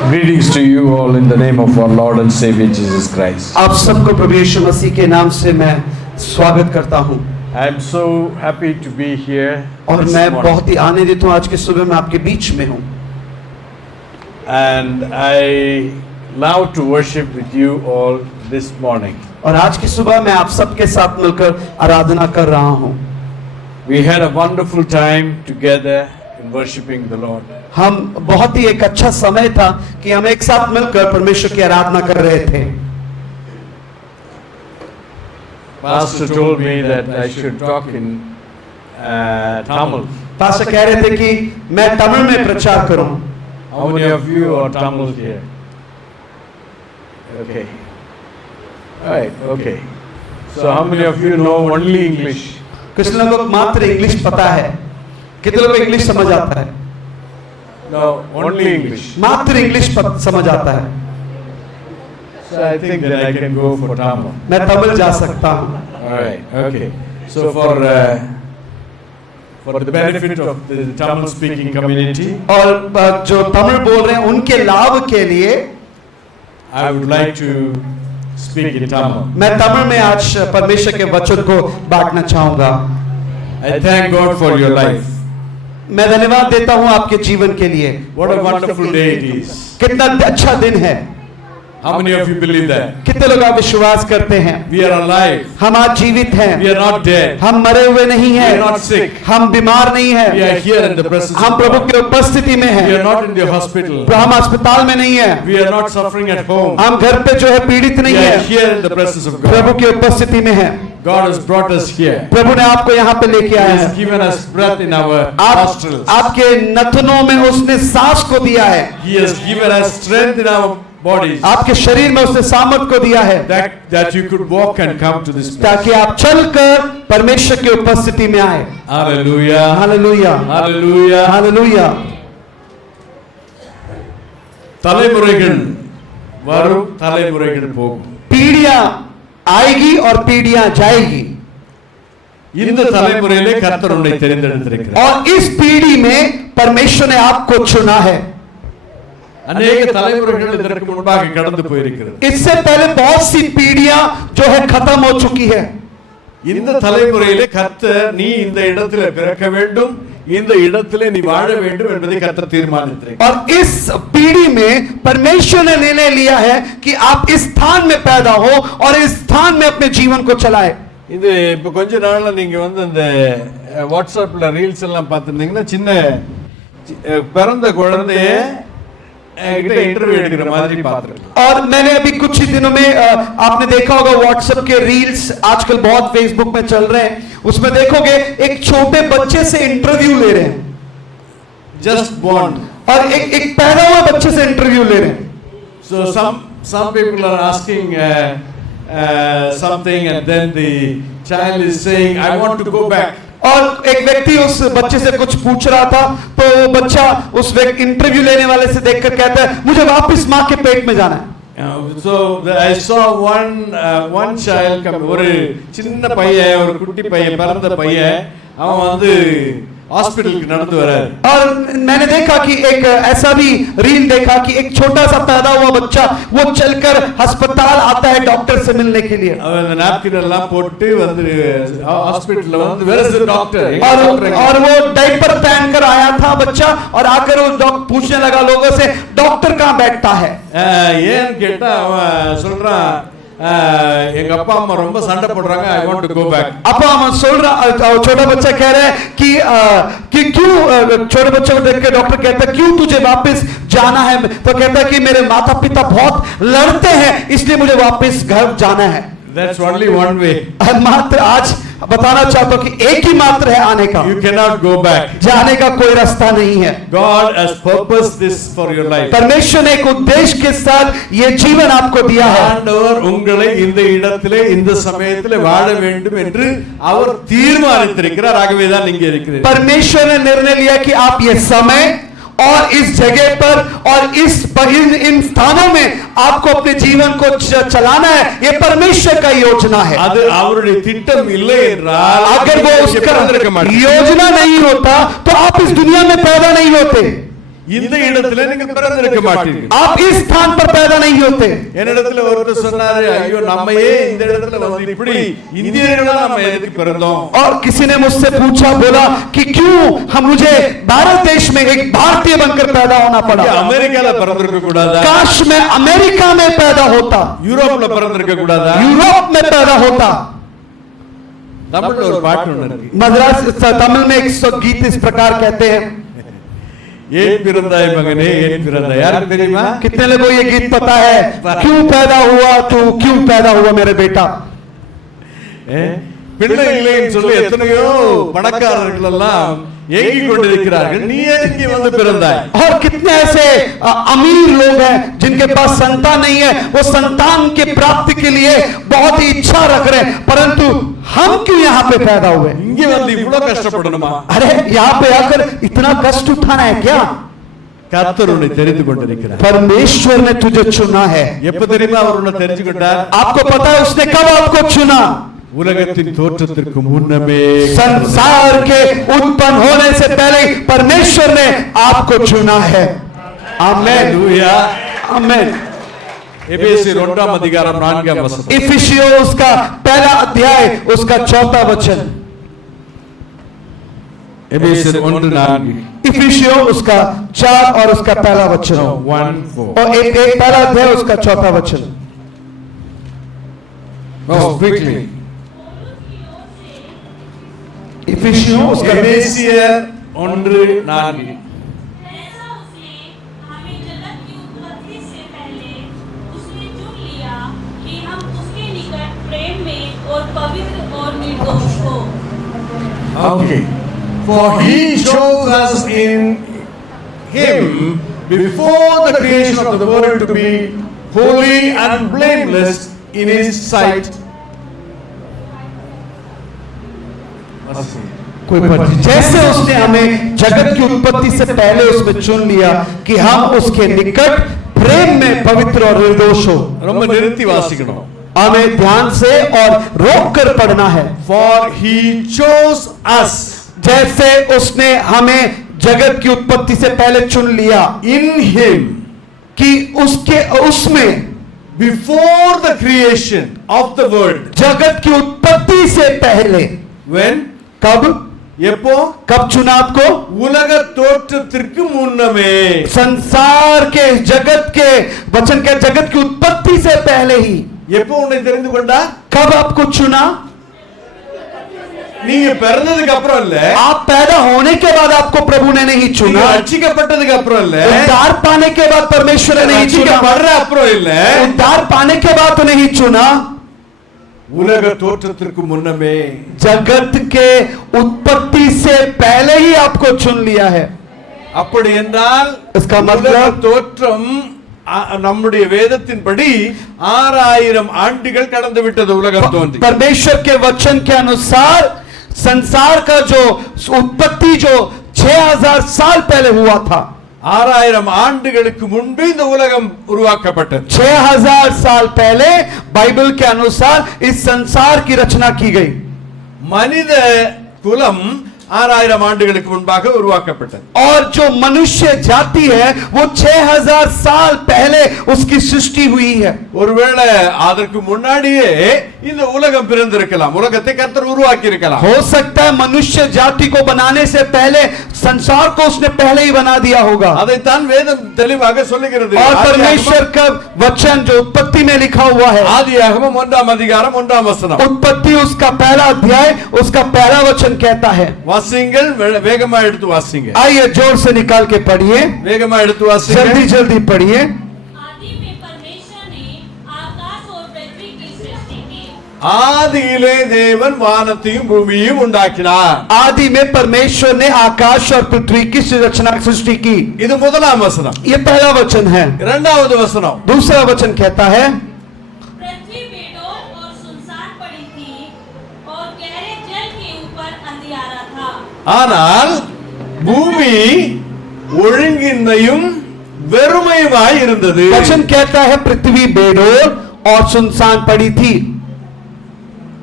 Greetings to you all in the name of our Lord and Savior Jesus Christ. आप सबको प्रभु यीशु मसीह के नाम से मैं स्वागत करता हूँ I am so happy to be here और this मैं morning. बहुत ही आनंदित हूँ आज के सुबह मैं आपके बीच में हूँ And I love to worship with you all this morning. और आज की सुबह मैं आप सबके साथ मिलकर आराधना कर रहा हूँ। We had a wonderful time together in worshiping the Lord. हम बहुत ही एक अच्छा समय था कि हम एक साथ मिलकर परमेश्वर की आराधना कर रहे थे। Pastor told me that I should talk in Tamil. Pastor कह रहे थे कि मैं तमिल में प्रचार करूं। How many of you are Tamil here? Okay. All right. Okay. So how many of you know only English? कुछ लोगों को मात्र इंग्लिश पता है, कितने लोगों को इंग्लिश समझ आता है? No, only English. मात्र इंग्लिश समझ आता है। So I think that I can go for Tamil. मैं तमिल जा सकता हूँ। All right. Okay. So for the benefit of the Tamil speaking community, और जो तमिल बोल रहे हैं उनके लाभ के लिए I would like to speak in Tamil. मैं तमिल में आज परमेश्वर के वचन को बांटना चाहूंगा। I thank God for your life. मैं धन्यवाद देता हूँ आपके जीवन के लिए। What a wonderful day it is. कितना अच्छा दिन है। How many of you believe that? कितने लोग आप विश्वास करते हैं? We are alive. हम आज जीवित हैं। We are not dead. हम मरे हुए नहीं We हैं। are not sick. हम बीमार नहीं हैं। We are here in the presence हम of प्रभु God. की उपस्थिति में हैं। We are not in the hospital. हम अस्पताल में नहीं हैं। We are not suffering at home. हम घर पे जो है पीड़ित नहीं We are हैं। here in the presence of God. प्रभु की उपस्थिति में हैं। God has brought us here. प्रभु ने आपको यहाँ पे लेके He आया has है। given us breath in our आप nostrils. आपके नथनों में उसने सांस को दिया है। He has given us strength in our bodies. आपके शरीर में उसने सामर्थ को दिया है That you could walk and come to this place. ताकि आप चलकर परमेश्वर की उपस्थिति में आए। Hallelujah. Hallelujah Hallelujah. हालेलुया। தலைமுறைகள் வரும் தலைமுறைகள் போகும். पीढ़ियां आएगी और पीढ़ियां जाएगी இந்த தலைமுறையிலே கர்த்தர் உன்னை தெரிந்தெடுத்திருக்கிறார். और इस पीढ़ी में परमेश्वर ने आपको चुना है। अनेक தலைமுறைகள் இதற்கு முன்பாக கடந்து போயிருக்கிறது. इससे पहले बहुत सी पीढ़ियां जो है खत्म हो चुकी है। இந்த தலைமுறையிலே கர்த்தர் நீ இந்த இடத்திலே பிறக்க வேண்டும், இந்த இடத்திலே நீ வாழ வேண்டும் என்பதை கர்த்தர் தீர்மானித்திருக்கிறார். और इस पीढ़ी में परमेश्वर ने निर्णय लिया है कि आप इस स्थान में पैदा हो और इस स्थान में अपने जीवन को चलाए। இது இப்ப கொஞ்ச நாள்ல நீங்க வந்து இந்த வாட்ஸ்அப்ல ரீல்ஸ் எல்லாம் பார்த்திருந்தீங்கன்னா சின்ன பிறந்த குழந்தைய கிட்ட इंटरव्यू எடுக்கிற மாதிரி பார்த்திருக்கீங்க। और मैंने अभी कुछ ही दिनों में आपने देखा होगा व्हाट्सएप के रील्स आजकल बहुत फेसबुक में चल रहे हैं, उसमें देखोगे एक छोटे बच्चे से इंटरव्यू ले रहे हैं। जस्ट बॉर्न और एक पैदा हुए बच्चे से इंटरव्यू ले रहे हैं। So some people are asking something and then the child is saying I want to go back. और एक व्यक्ति उस बच्चे से कुछ पूछ रहा था तो वो बच्चा उस व्यक्ति इंटरव्यू लेने वाले से देखकर कहता है मुझे वापस मां के पेट में जाना है। So I saw one child come, ஒரு சின்ன பையன், ஒரு குட்டி பையன், பிறந்த பையன், அவன் வந்து हॉस्पिटल நடந்து வராரு। और मैंने देखा कि एक ऐसा भी रील देखा कि एक छोटा सा पैदा हुआ बच्चा वो चलकर अस्पताल आता है डॉक्टर से मिलने के लिए। அவன் அந்த napkin எல்லாம் போட்டு வந்து हॉस्पिटल வந்து where is the doctor? और वो डायपर पहनकर आया था बच्चा और आकर वो डॉक्टर पूछने लगा लोगों से डॉक्टर कहाँ बैठता है? ஏன் கேட்டா அவன் சொல்றான் எங்க அப்பா அம்மா ரொம்ப சண்டை போடுறாங்க, I want to go back. அப்பா அம்மா சொல்றா, छोटा बच्चा कह रहा है कि क्यों, छोटे बच्चे को देख के डॉक्टर कहता है क्यों तुझे वापस जाना है? तो कहता है कि मेरे माता पिता बहुत लड़ते हैं इसलिए मुझे वापस घर जाना है। That's only one way. मात्र आज बताना चाहता हूँ कि एक ही मात्र है आने का। You cannot go back. जाने का कोई रास्ता नहीं है। God has purposed this for your life. परमेश्वर ने एक उद्देश्य के साथ ये जीवन आपको दिया है। ஆண்டவர் உங்களை இந்த இடத்திலே இந்த சமயத்திலே வாழ வேண்டும் என்று அவர் தீர்மானித்திருக்கிறார், ஆகவே தான் நீங்க இருக்கிறீர்கள்। परमेश्वर ने निर्णय लिया कि आप ये समय और इस जगह पर और इन स्थानों में आपको अपने जीवन को चलाना है। ये परमेश्वर का योजना है। அது அவருடைய திட்டம் இல்லை என்றால் अगर वो उसका योजना नहीं होता तो आप इस दुनिया में पैदा नहीं होते। இந்த இடத்துல நீங்க பிறந்திருக்க மாட்டீர்கள். आप इस स्थान पर पैदा नहीं होते. என்னிடத்துல ஒருத்தர் சொன்னாரு, ஐயோ நம்மையே இந்த இடத்துல வந்து இப்படி இந்தியர்களா நம்ம எதுக்கு பிறந்தோம்? और किसी ने मुझसे पूछा, बोला कि क्यों मुझे भारत देश में एक भारतीय बनकर पैदा होना पड़ा? அமெரிக்கால பிறந்திருக்க கூடாதா? काश मैं अमेरिका में पैदा होता, யூரோப்ல பிறந்திருக்க கூடாதா? यूरोप में पैदा होता. தமிழ்ல ஒரு பாட்டு ஒண்ணு இருக்கு. मद्रास तमिल में एक गीत इस प्रकार कहते हैं, ஏன் பிறந்தாய் மகனே ஏன் பிறந்தாய்? யாருக்கு தெரியுமா? कितने लोगों को ये गीत पता है? क्यों पैदा हुआ तू, क्यों पैदा हुआ मेरे बेटा? பிள்ளை இல்லைன்னு சொல்லி எத்தனையோ பணக்காரர்கள் எல்லாம் ஏங்கிக் கொண்டிருக்கிறார்கள். நீ ஏன் வந்து பிறந்தாய்? और कितने ऐसे अमीर लोग हैं जिनके पास संतान नहीं है, वो संतान के प्राप्ति के लिए बहुत ही इच्छा रख रहे हैं, परंतु हम क्यों यहाँ पे पैदा हुए? இங்க வந்து இவ்வளவு கஷ்டப்படணுமா? अरे यहाँ पे आकर इतना कष्ट उठाना है क्या? கர்த்தர் உன்னை தெரிந்து கொண்டிருக்கிறார். परमेश्वर ने तुझे चुना है. எப்ப தெரியுமா அவர் உன்னை தெரிஞ்சுக்கிட்டார்? आपको पता है उसने कब आपको चुना? உலகத்தின் தோற்றத்திற்கு முன்னமே, संसार के उत्पन्न होने से पहले परमेश्वर ने आपको चुना है. आमेन, हालेलुया, आमेन. एफेसियर 1 अधिकारम 4 वचन. इफिसियों उसका पहला अध्याय उसका 4 वचन. एफेसियर 1:4. इफिसियों उसका 4 और उसका पहला वचन. 1:4. और एक पहला अध्याय उसका 4 वचन. Oh, quickly. इफिसियों उसका एफेसियर 1:4. ऐसा उसने हमें जगत की उत्पत्ति से पहले उसने चुन लिया कि हम उसके निकट प्रेम में और पवित्र और निर्दोष हो. Okay. For he chose us in him before the creation of the world to be holy and blameless in his sight. कोई जैसे उसने हमें जगत की उत्पत्ति से पहले उसमें चुन लिया कि हम उसके निकट प्रेम में पवित्र और निर्दोष हो. ரொம்ப நிறுத்தி வாசிக்கணும். हमें ध्यान से और रोक कर पढ़ना है. For he chose us जैसे उसने हमें जगत की उत्पत्ति से पहले चुन लिया in him कि उसके उसमें before the creation of the world. जगत की उत्पत्ति से पहले. When? कब? எப்போ? कब चुना आपको? உலக தோற்றத்திற்கு முன்னமே. संसार के जगत के वचन के जगत की उत्पत्ति से पहले ही. எப்போ உன்னை தெரிந்து கொண்டா? कब आपको चुना? நீங்க பிறந்ததுக்கு அப்புறம் இல்ல. आप पैदा होने के बाद आपको प्रभु ने नहीं நீங்க चुना. ரட்சிக்கப்பட்டதுக்கு அப்புறம் இல்ல. उद्धार पाने के बाद परमेश्वर ने नहीं चुना. ரட்சிக்கப்படுற அப்புறம் இல்ல. उद्धार पाने के बाद तो नहीं चुना. உலக தோற்றத்திற்கு முன்னமே. जगत के उत्पत्ति से पहले ही आपको चुन लिया है. அப்படி என்றால் इसका உலக मतलब தோற்றம் நம்முடைய வேதத்தின்படி 6000 ஆண்டுகள் கடந்து விட்டது உலகம் தோன்றி. परमेश्वर के वचन के अनुसार संसार का जो उत्पत्ति जो 6000 साल पहले हुआ था. 6000 ஆண்டுகளுக்கு முன்பு இந்த உலகம் உருவாக்கப்பட்டது. 6000 साल पहले बाइबल के अनुसार इस संसार की रचना की गई. மனித குலம் 6000 ஆண்டுகளுக்கு முன்பாக உருவாக்கப்பட்டது. और जो मनुष्य जाति है वो 6000 साल पहले उसकी सृष्टि हुई है. ஒருவேளை அதற்கு முன்னாடியே இந்த உலகம் பிறந்திருக்கலாம். உலகத்தை கர்த்தர் உருவாக்கி இருக்கலாம். हो सकता है मनुष्य जाति को बनाने से पहले संसार को उसने पहले ही बना दिया होगा. அதைத்தான் வேதம் தெளிவாக சொல்லுகிறது. और परमेश्वर का वचन जो उत्पत्ति में लिखा हुआ है, ஆதியாகமம் 1 அதிகாரம் 1 वचனம். उत्पत्ति उसका पहला अध्याय उसका पहला वचन कहता है. வாசிங்கள், வேகமா எடுத்து வாசிங்க. आइए जोर से निकाल के पढ़िए, வேகமா எடுத்து வாசிங்க. जल्दी जल्दी पढ़िए. आदि में परमेश्वर ने आकाश और पृथ्वी की सृष्टि की. ஆதியிலே தேவன் வானத்தையும் பூமியையும் உண்டாக்கினார். आदि में परमेश्वर ने आकाश और पृथ्वी की रचना सृष्टि की. இது முதலாம் வசனம். ये पहला वचन है. இரண்டாவது வசனம். दूसरा वचन कहता है, पृथ्वी बेडौल और सुनसान पड़ी थी और गहरे जल के ऊपर अंधियारा था. ஆனால் பூமி ஒழுங்கின்மையும் வெறுமையுமாய் இருந்தது. वचन कहता है पृथ्वी बेडौल और सुनसान पड़ी थी.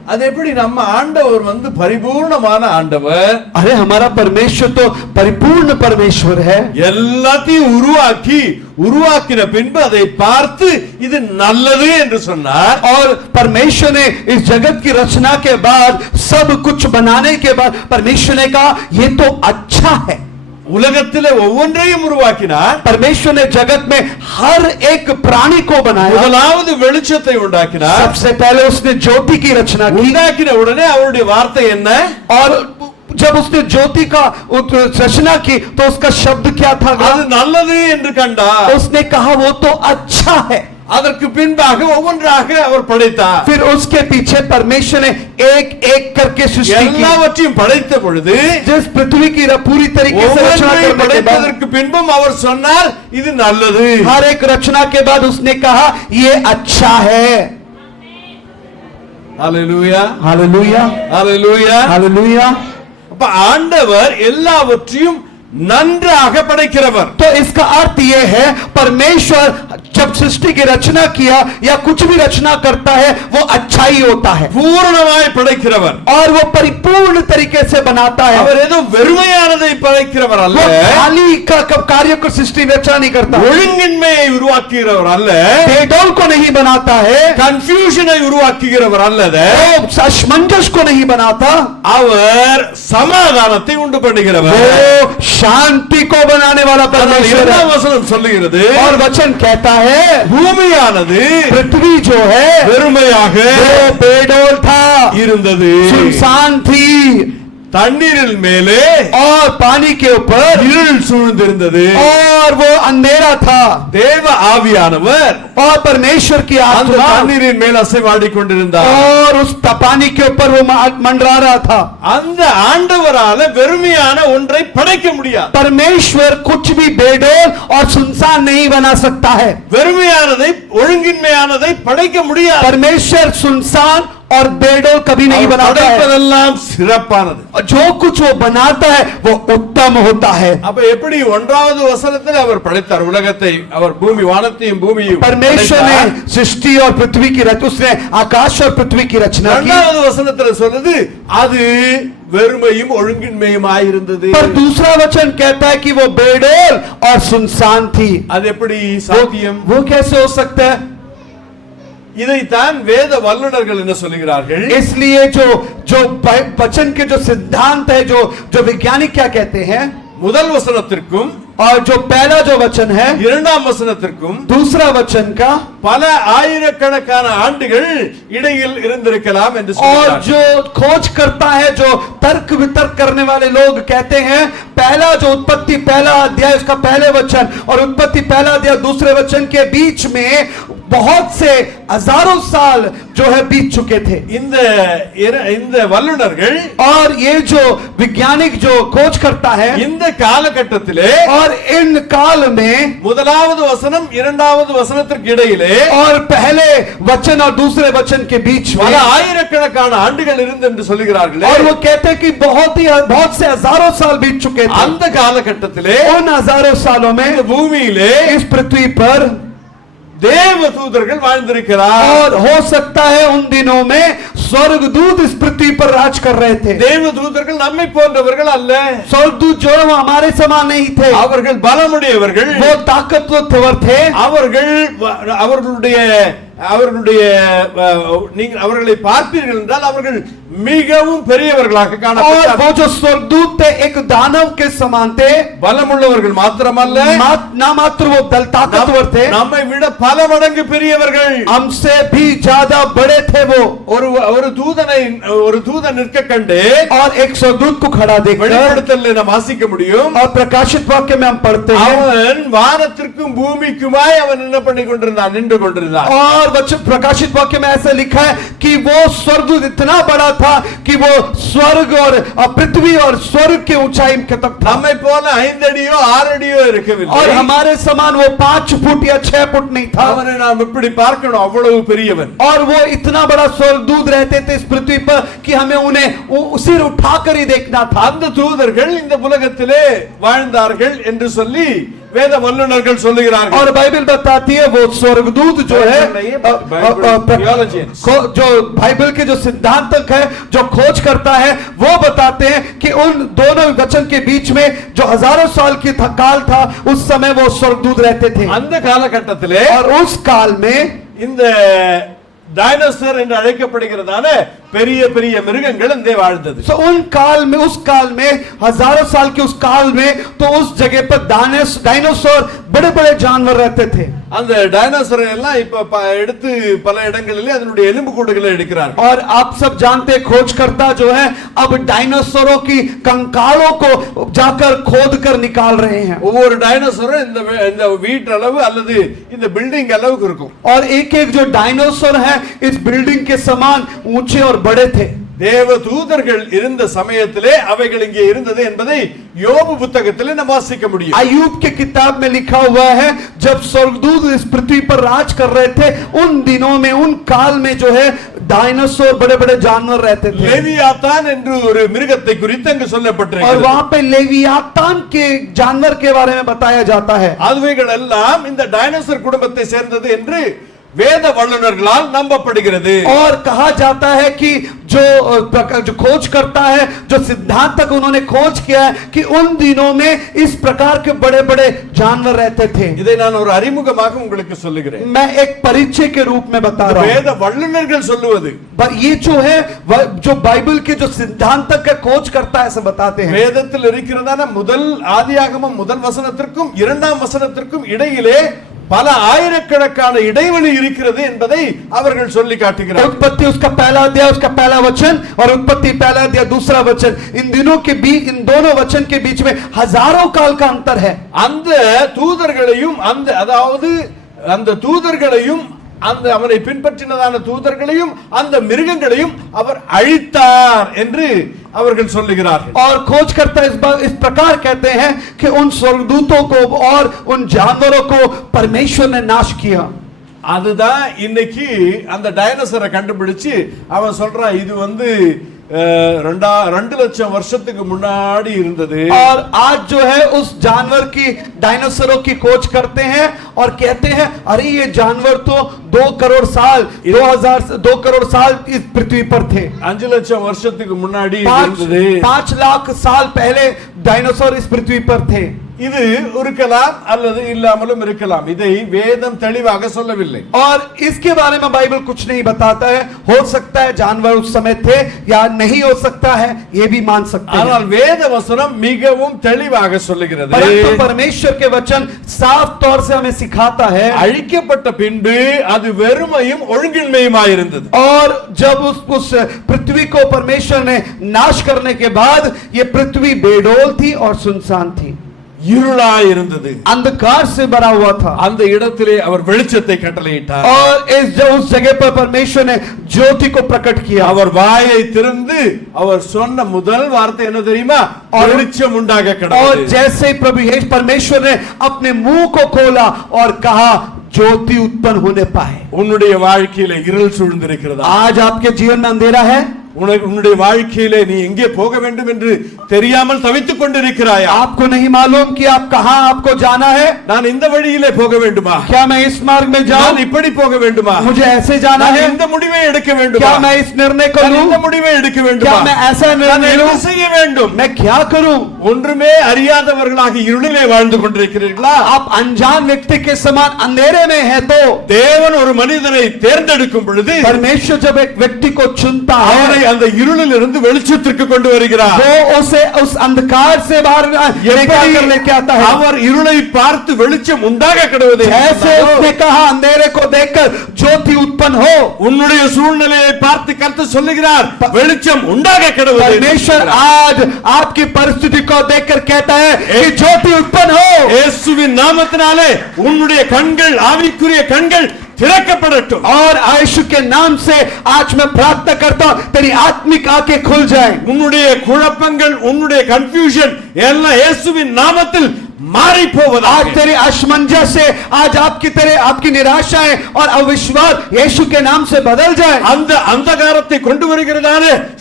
அது எப்படி நம்ம ஆண்டவர் வந்து பரிபூர்ணமான ஆண்டவர், अरे हमारा परमेश्वर तो परिपूर्ण परमेश्वर है। எல்லாத்தையும் உருவாக்கின பின்பு அதை பார்த்து இது நல்லது என்று சொன்னார்। और परमेश्वर ने इस जगत की रचना के बाद, सब कुछ बनाने के बाद परमेश्वर ने कहा ये तो अच्छा है। உலகத்திலே ஒவ்வொன்றையும் உருவாக்கினார்। परमेश्वर ने जगत में हर एक प्राणी को बनाया। முதலாவது வெளிச்சத்தை உண்டாக்கினார்। सबसे पहले उसने ज्योति की रचना की। உண்டாக்கின உடனே அவருடைய வார்த்தை என்ன? और जब उसने ज्योति का रचना की तो उसका शब्द क्या था? அது நல்லது என்று கண்டார்। उसने कहा वो तो अच्छा है। அதற்கு பின்பாக ஒவ்வொன்றாக அவர் படைத்தார்। फिर उसके पीछे परमेश्वर ने एक एक करके सृष्टि की। எல்லாவற்றையும் படைத்த பொழுது जिस पृथ्वी की पूरी तरीके से रचना करने के बाद, படைத்ததற்கு பின்பும் அவர் சொன்னார் இது நல்லது। हर एक रचना के बाद उसने कहा ये अच्छा है। Hallelujah, hallelujah, hallelujah, hallelujah. அப்ப ஆண்டவர் எல்லாவற்றையும் நன்றாக படைக்கிறவர்। तो इसका अर्थ यह है परमेश्वर जब सृष्टि की रचना किया या कुछ भी रचना करता है वो अच्छा ही होता है। பூரணமாய் படைக்கிறவர் और वो परिपूर्ण तरीके से बनाता है। அவர் ஏதோ வெறுமையானதை படைக்கிறவர் அல்ல। वो खाली का कार्य को सृष्टि में रचना नहीं करता। ஒழுங்கின்மையை உருவாக்குகிறவர் அல்ல। बेडौल को नहीं बनाता है। கன்ஃபியூஷனை உருவாக்குகிறவர் அல்ல। वो असमंजस को नहीं बनाता। அவர் சமாதானத்தை உண்டு பண்ணுகிறவர்। वो शांति को बनाने वाला परमेश्वर है। இரண்டாம் வசனம் சொல்லுகிறது, और वचन कहता है பூமியானது पृथ्वी जो है வெறுமையாக वो बेडौल था, இருந்தது, सुनसान थी, தண்ணீரில் மேலே और पानी के ऊपर இருள் சூழ்ந்திருந்தது। और वो अंधेरा था। தேவ ஆவியானவர் और परमेश्वर की அந்த आत्मा தண்ணீரின் மேல் அசைவாடிக் கொண்டிருந்தார்। और उस पानी के ऊपर वो मंडरा रहा था। அந்த ஆண்டவரால வெறுமையான ஒன்றை படைக்க முடியாது। परमेश्वर कुछ भी बेडौल और सुनसान नहीं बना सकता है। வெறுமையானதை ஒழுங்கின்மையானதை படைக்க முடியாது। परमेश्वर सुनसान और बेडौल कभी नहीं அவர் बनाता है। படைப்பதெல்லாம் சிறப்பானது। और जो कुछ वो बनाता है वो उत्तम होता है। அப்ப எப்படி ஒன்றாவது வசனத்தில் அவர் படைத்தார் உலகத்தை, அவர் பூமி வானத்தையும் பூமியையும் परमेश्वर படைத்தார்। ने सृष्टि और पृथ्वी की रचना, उसने आकाश और पृथ्वी की रचना की। இரண்டாவது வசனத்தில் சொல்லுது அது வெறுமையும் ஒழுங்கின்மையுமாயிருந்தது। पर दूसरा वचन कहता है कि वो बेडौल और सुनसान थी। அது எப்படி சாத்தியம்? वो कैसे हो सकता है? இதைத்தான் வேத வல்லுனர்கள் என்ன சொல்லுகிறார்கள்? इसलिए जो जो वचन के जो सिद्धांत है, जो वैज्ञानिक क्या कहते हैं, முதல் வசனத்திற்கும் और जो पहला जो वचन है இரண்டாம் வசனத்திற்கும் दूसरा वचन का பல ஆயிரக்கணக்கான ஆண்டுகள் இடையில் இருந்திருக்கலாம் என்று और சொல்கிறார்கள்। जो खोज करता है, जो तर्क वितर्क करने वाले लोग कहते हैं पहला जो उत्पत्ति पहला अध्याय उसका पहले वचन और उत्पत्ति पहला अध्याय दूसरे वचन के बीच में बहुत से हजारों साल जो है बीत चुके थे। இந்த வல்லுனர்கள் और ये जो वैज्ञानिक जो खोज करता है இந்த காலகட்டத்திலே और इन काल में முதலாவது வசனம் இரண்டாவது வசனத்திற்கு இடையிலே और पहले वचन और दूसरे वचन के बीच में பல ஆயிரக்கணக்கான ஆண்டுகள் இருந்து என்று சொல்கிறார்கள்। और वो कहते हैं कि बहुत से हजारों साल बीत चुके थे। அந்த காலகட்டத்திலே उन हजारों सालों में இந்த பூமியிலே इस पृथ्वी पर தேவதூதர்கள் வாழ்ந்திருக்கிறார்। और हो सकता है उन दिनों में स्वर्गदूत इस पृथ्वी पर राज कर रहे थे। தேவதூதர்கள் நம்மை போன்றவர்கள் அல்ல। स्वर्गदूत जो है वो हमारे समान नहीं थे। அவர்கள் பலமுடையவர்கள், वो ताकतवर थे। அவர்களை பார்ப்பீர்கள் என்றால் அவர்கள் மிகவும் பெரியவர்களாக और காணப்பட்டார்கள்। वो जो स्वर्गदूत थे एक दानव के समान थे। பலமுள்ளவர்கள் மாத்திரமல்ல, ना मात्र वो ताकतवर थे, நம்மை விட பல மடங்கு பெரியவர்கள், हमसे भी ज्यादा बड़े थे। वो ஒரு தூதன் நிற்க கண்டு और एक स्वर्गदूत को खड़ा देखकर வெளிப்படுத்தலை நாம் வாசிக்க முடியும்। और प्रकाशित वाक्य में हम पढ़ते हैं அவன் வானத்திற்கும் பூமிக்குமாய் அவன் என்ன பண்ணி கொண்டிருந்தான், நின்று கொண்டிருந்தான்। और वचन प्रकाशित वाक्य में ऐसा लिखा है कि वो स्वर्गदूत इतना बड़ा था कि वो स्वर्ग और पृथ्वी और स्वर्ग के ऊंचाई तक था। நம்மை போல 5 அடியோ 6 அடியோ இருக்கவில்லை। और हमारे समान वो 5 फुट या 6 फुट नहीं था। அவனை நாம் இப்படி பார்க்கணும், அவ்வளவு பெரியவன்। और वो इतना बड़ा स्वर्गदूत रहते थे इस पृथ्वी पर कि हमें उन्हें सिर उठाकर ही देखना था। அந்த தூதர்கள் இந்த உலகத்திலே வாழ்ந்தார்கள் என்று சொல்லி வேத வல்லுநர்கள் சொல்லுகிறார்கள். और बाइबल बताती है वो स्वर्गदूत जो है theologians. जो बाइबल के जो सिद्धांतक है, जो खोज करता है, वो बताते हैं कि उन दोनों वचन के बीच में जो हजारों साल की काल था, उस समय वो स्वर्गदूत रहते थे. அந்த காலகட்டத்திலே और उस काल में இந்த டைனோசர் என்று அழைக்கப்படுகிறதான பெரிய பெரிய மிருகங்கள் அங்கே வாழ்ந்தது. तो उन काल में, उस काल में, हजारों साल के उस काल में, तो उस जगह पर डायनासोर बड़े बड़े जानवर रहते थे. அந்த டைனோசர் எல்லாம் இப்ப எடுத்து பல இடங்களிலே அதனுடைய எலும்புக்கூடுகளை எடுக்கிறார்கள். और आप सब जानते हैं, खोजकर्ता जो है अब डायनासोरों की कंकालों को जाकर खोद कर निकाल रहे हैं. ஒவ்வொரு டைனோசரும் இந்த வீட்டு அளவு அல்லது இந்த பில்டிங் அளவுக்கு இருக்கும். और एक एक जो डायनासोर है इस बिल्डिंग के समान ऊंचे और बड़े थे. தேவ தூதர்கள் இருந்த சமயத்திலே அவைகள் இங்கே இருந்தது என்பதை யோபு புத்தகத்திலே நாம் வாசிக்க முடியும். अय्यूब के किताब में लिखा हुआ है, जब स्वर्गदूत इस पृथ्वी पर राज कर रहे थे, उन दिनों में, उन काल में जो है डायनासोर बड़े बड़े जानवर रहते थे. लेवियातान என்று ஒரு மிருகத்தை குறித்து அங்கு சொல்லப்பட்டிருக்கிறது. और वहां पे लेवियातान के जानवर के बारे में बताया जाता है. அதுவைகள் எல்லாம் இந்த டைனோசர் குடும்பத்தை சேர்ந்தது என்று வேத வல்லுநர்களால் நம்பப்படுகிறது. और कहा जाता है कि जो खोज करता है, जो सिद्धांतक उन्होंने खोज किया है कि उन दिनों में इस प्रकार के बड़े बड़े जानवर रहते थे. இதை நான் ஒரு அறிமுகமாக உங்களுக்கு சொல்லுகிறேன். मैं एक परिचय के रूप में बता रहा हूं. வேத வல்லுநர்கள் சொல்லுவது, ये जो है, जो बाइबल के जो सिद्धांतक का खोज करता है, ऐसा बताते हैं. வேதத்தில் இருக்கிறதான முதல் ஆதியாகமம் முதல் வசனத்திற்கும் இரண்டாம் வசனத்திற்கும் இடையிலே பல ஆயிரக்கணக்கான இடைவெளி இருக்கிறது என்பதை அவர்கள் சொல்லி காட்டுகிறார்கள். उत्पत्ति उसका पहला अध्याय, उसका पहला वचन, और उत्पत्ति पहला अध्याय दूसरा वचन, इन दिनों के बीच, इन दोनों वचन के बीच में हजारों काल का अंतर है. அந்த தூதர்களையும் அந்த தூதர்களையும் அந்த அவனை பின்பற்றினதான தூதர்களையும் அந்த மிருகங்களையும் அவர் அழித்தார் என்று அவர்கள் சொல்லுகிறார்கள். और खोजकर्ता इस प्रकार कहते हैं कि उन स्वर्गदूतों को और उन जानवरों को परमेश्वर ने नाश किया. அதுதான் இன்னைக்கு அந்த டைனோசரை கண்டுபிடிச்சு அவன் சொல்றான், இது 2 லட்சம் வருஷத்துக்கு முன்னாடி இருந்தது. और आज जो है उस जानवर की, डायनासोरों की खोज करते हैं और कहते हैं, अरे ये जानवर तो 2 करोड़ साल 2 इस पृथ्वी पर थे. 5 லட்சம் வருஷத்துக்கு முன்னாடி இருந்தது. 5 लाख साल पहले डायनासोर इस पृथ्वी पर थे. இது இருக்கலாம் அல்லது இல்லாமலும் இருக்கலாம். இதை வேதம் தெளிவாக சொல்லவில்லை. और इसके बारे में बाइबल कुछ नहीं बताता है. हो सकता है जानवर उस समय थे या नहीं हो सकता है, ये भी मान सकते हैं. ஆனால் வேத வசனம் மிகவும் தெளிவாக சொல்லுகிறது. परंतु परमेश्वर के वचन साफ तौर से हमें सिखाता है. அழிக்கப்பட்ட பின்பு அது வெறுமையும் ஒழுங்கின்மையுமாய் இருந்தது. और जब उस पृथ्वी को परमेश्वर ने नाश करने के बाद ये पृथ्वी बेडोल थी और सुनसान थी, இருளாய் இருந்தது, अंधकार से भरा हुआ था. அந்த இடத்திலே அவர் வெளிச்சத்தை கட்டளையிட்டார். और उस जगह पर परमेश्वर ने ज्योति को प्रकट किया. அவர் வாயை திறந்து அவர் சொன்ன முதல் வார்த்தை என்ன தெரியுமா? வெளிச்சம் உண்டாக கடவுளே. और जैसे ही प्रभु यीशु परमेश्वर ने अपने मुंह को खोला और कहा, ज्योति उत्पन्न होने पाए. உன்னுடைய வாழ்க்கையில இருள் சூழ்ந்திருக்கிறதா? आज आपके जीवन में अंधेरा है. உன்னுடைய வாழ்க்கையிலே நீ எங்கே போக வேண்டும் என்று தெரியாமல் தவித்துக் கொண்டிருக்கிறாயா? आपको नहीं मालूम कि आप कहां आपको जाना है. நான் இந்த வழியிலே போக வேண்டுமா? क्या मैं इस मार्ग में जाऊं? நான் இப்படி போக வேண்டுமா? मुझे ऐसे जाना है. இந்த முடிவை எடுக்க வேண்டுமா? क्या मैं इस निर्णय को लूं? இந்த முடிவை எடுக்க வேண்டுமா? क्या मैं ऐसा निर्णय लूं? என்ன செய்ய வேண்டும்? मैं क्या करूं? ஒன்றுமே அறியாதவர்களாக இருளிலே வாழ்ந்து கொண்டிருக்கிறீர்களா? आप अनजान व्यक्ति के समान अंधेरे में है तो தேவன் ஒரு மனிதனை தேர்ந்தெடுக்கும் பொழுது परमेश्वर जब एक व्यक्ति को चुनता அவனை है, அந்த இருளில் இருந்து வெளிச்சத்திற்கு கொண்டு வருகிறார். वो उसे उस अंधकार से बाहर निकाल कर लेके आता है. அவர் இருளை பார்த்து வெளிச்சம் உண்டாக கடவுளே. ऐसे उसने कहा, अंधेरे को देखकर ज्योति उत्पन्न हो. உன்னுடைய சூழ்நிலையை பார்த்து கர்த்தர் சொல்லுகிறார், வெளிச்சம் உண்டாக கடவுளே. परमेश्वर आज आपकी परिस्थिति को देखकर कहता है कि ज्योति उत्पन्न हो. இயேசுவின் நாமத்தினாலே உன்னுடைய கண்கள், ஆவிக்குரிய கண்கள் திறக்கப்படட்டும். और यीशु के नाम से आज मैं प्रार्थना करता हूं, तेरी आत्मिक आंखें खुल जाएं. உன்னுடைய குழப்பங்கள், உன்னுடைய கன்ஃபியூஷன் எல்லாம் இயேசுவின் நாமத்தில் मारी पोवदा. आज तेरे असमंजस से, आज आपकी निराशाएं और अविश्वास यीशु के नाम से बदल जाए. அந்த அந்தகாரத்தை கொண்டு வருகிறதான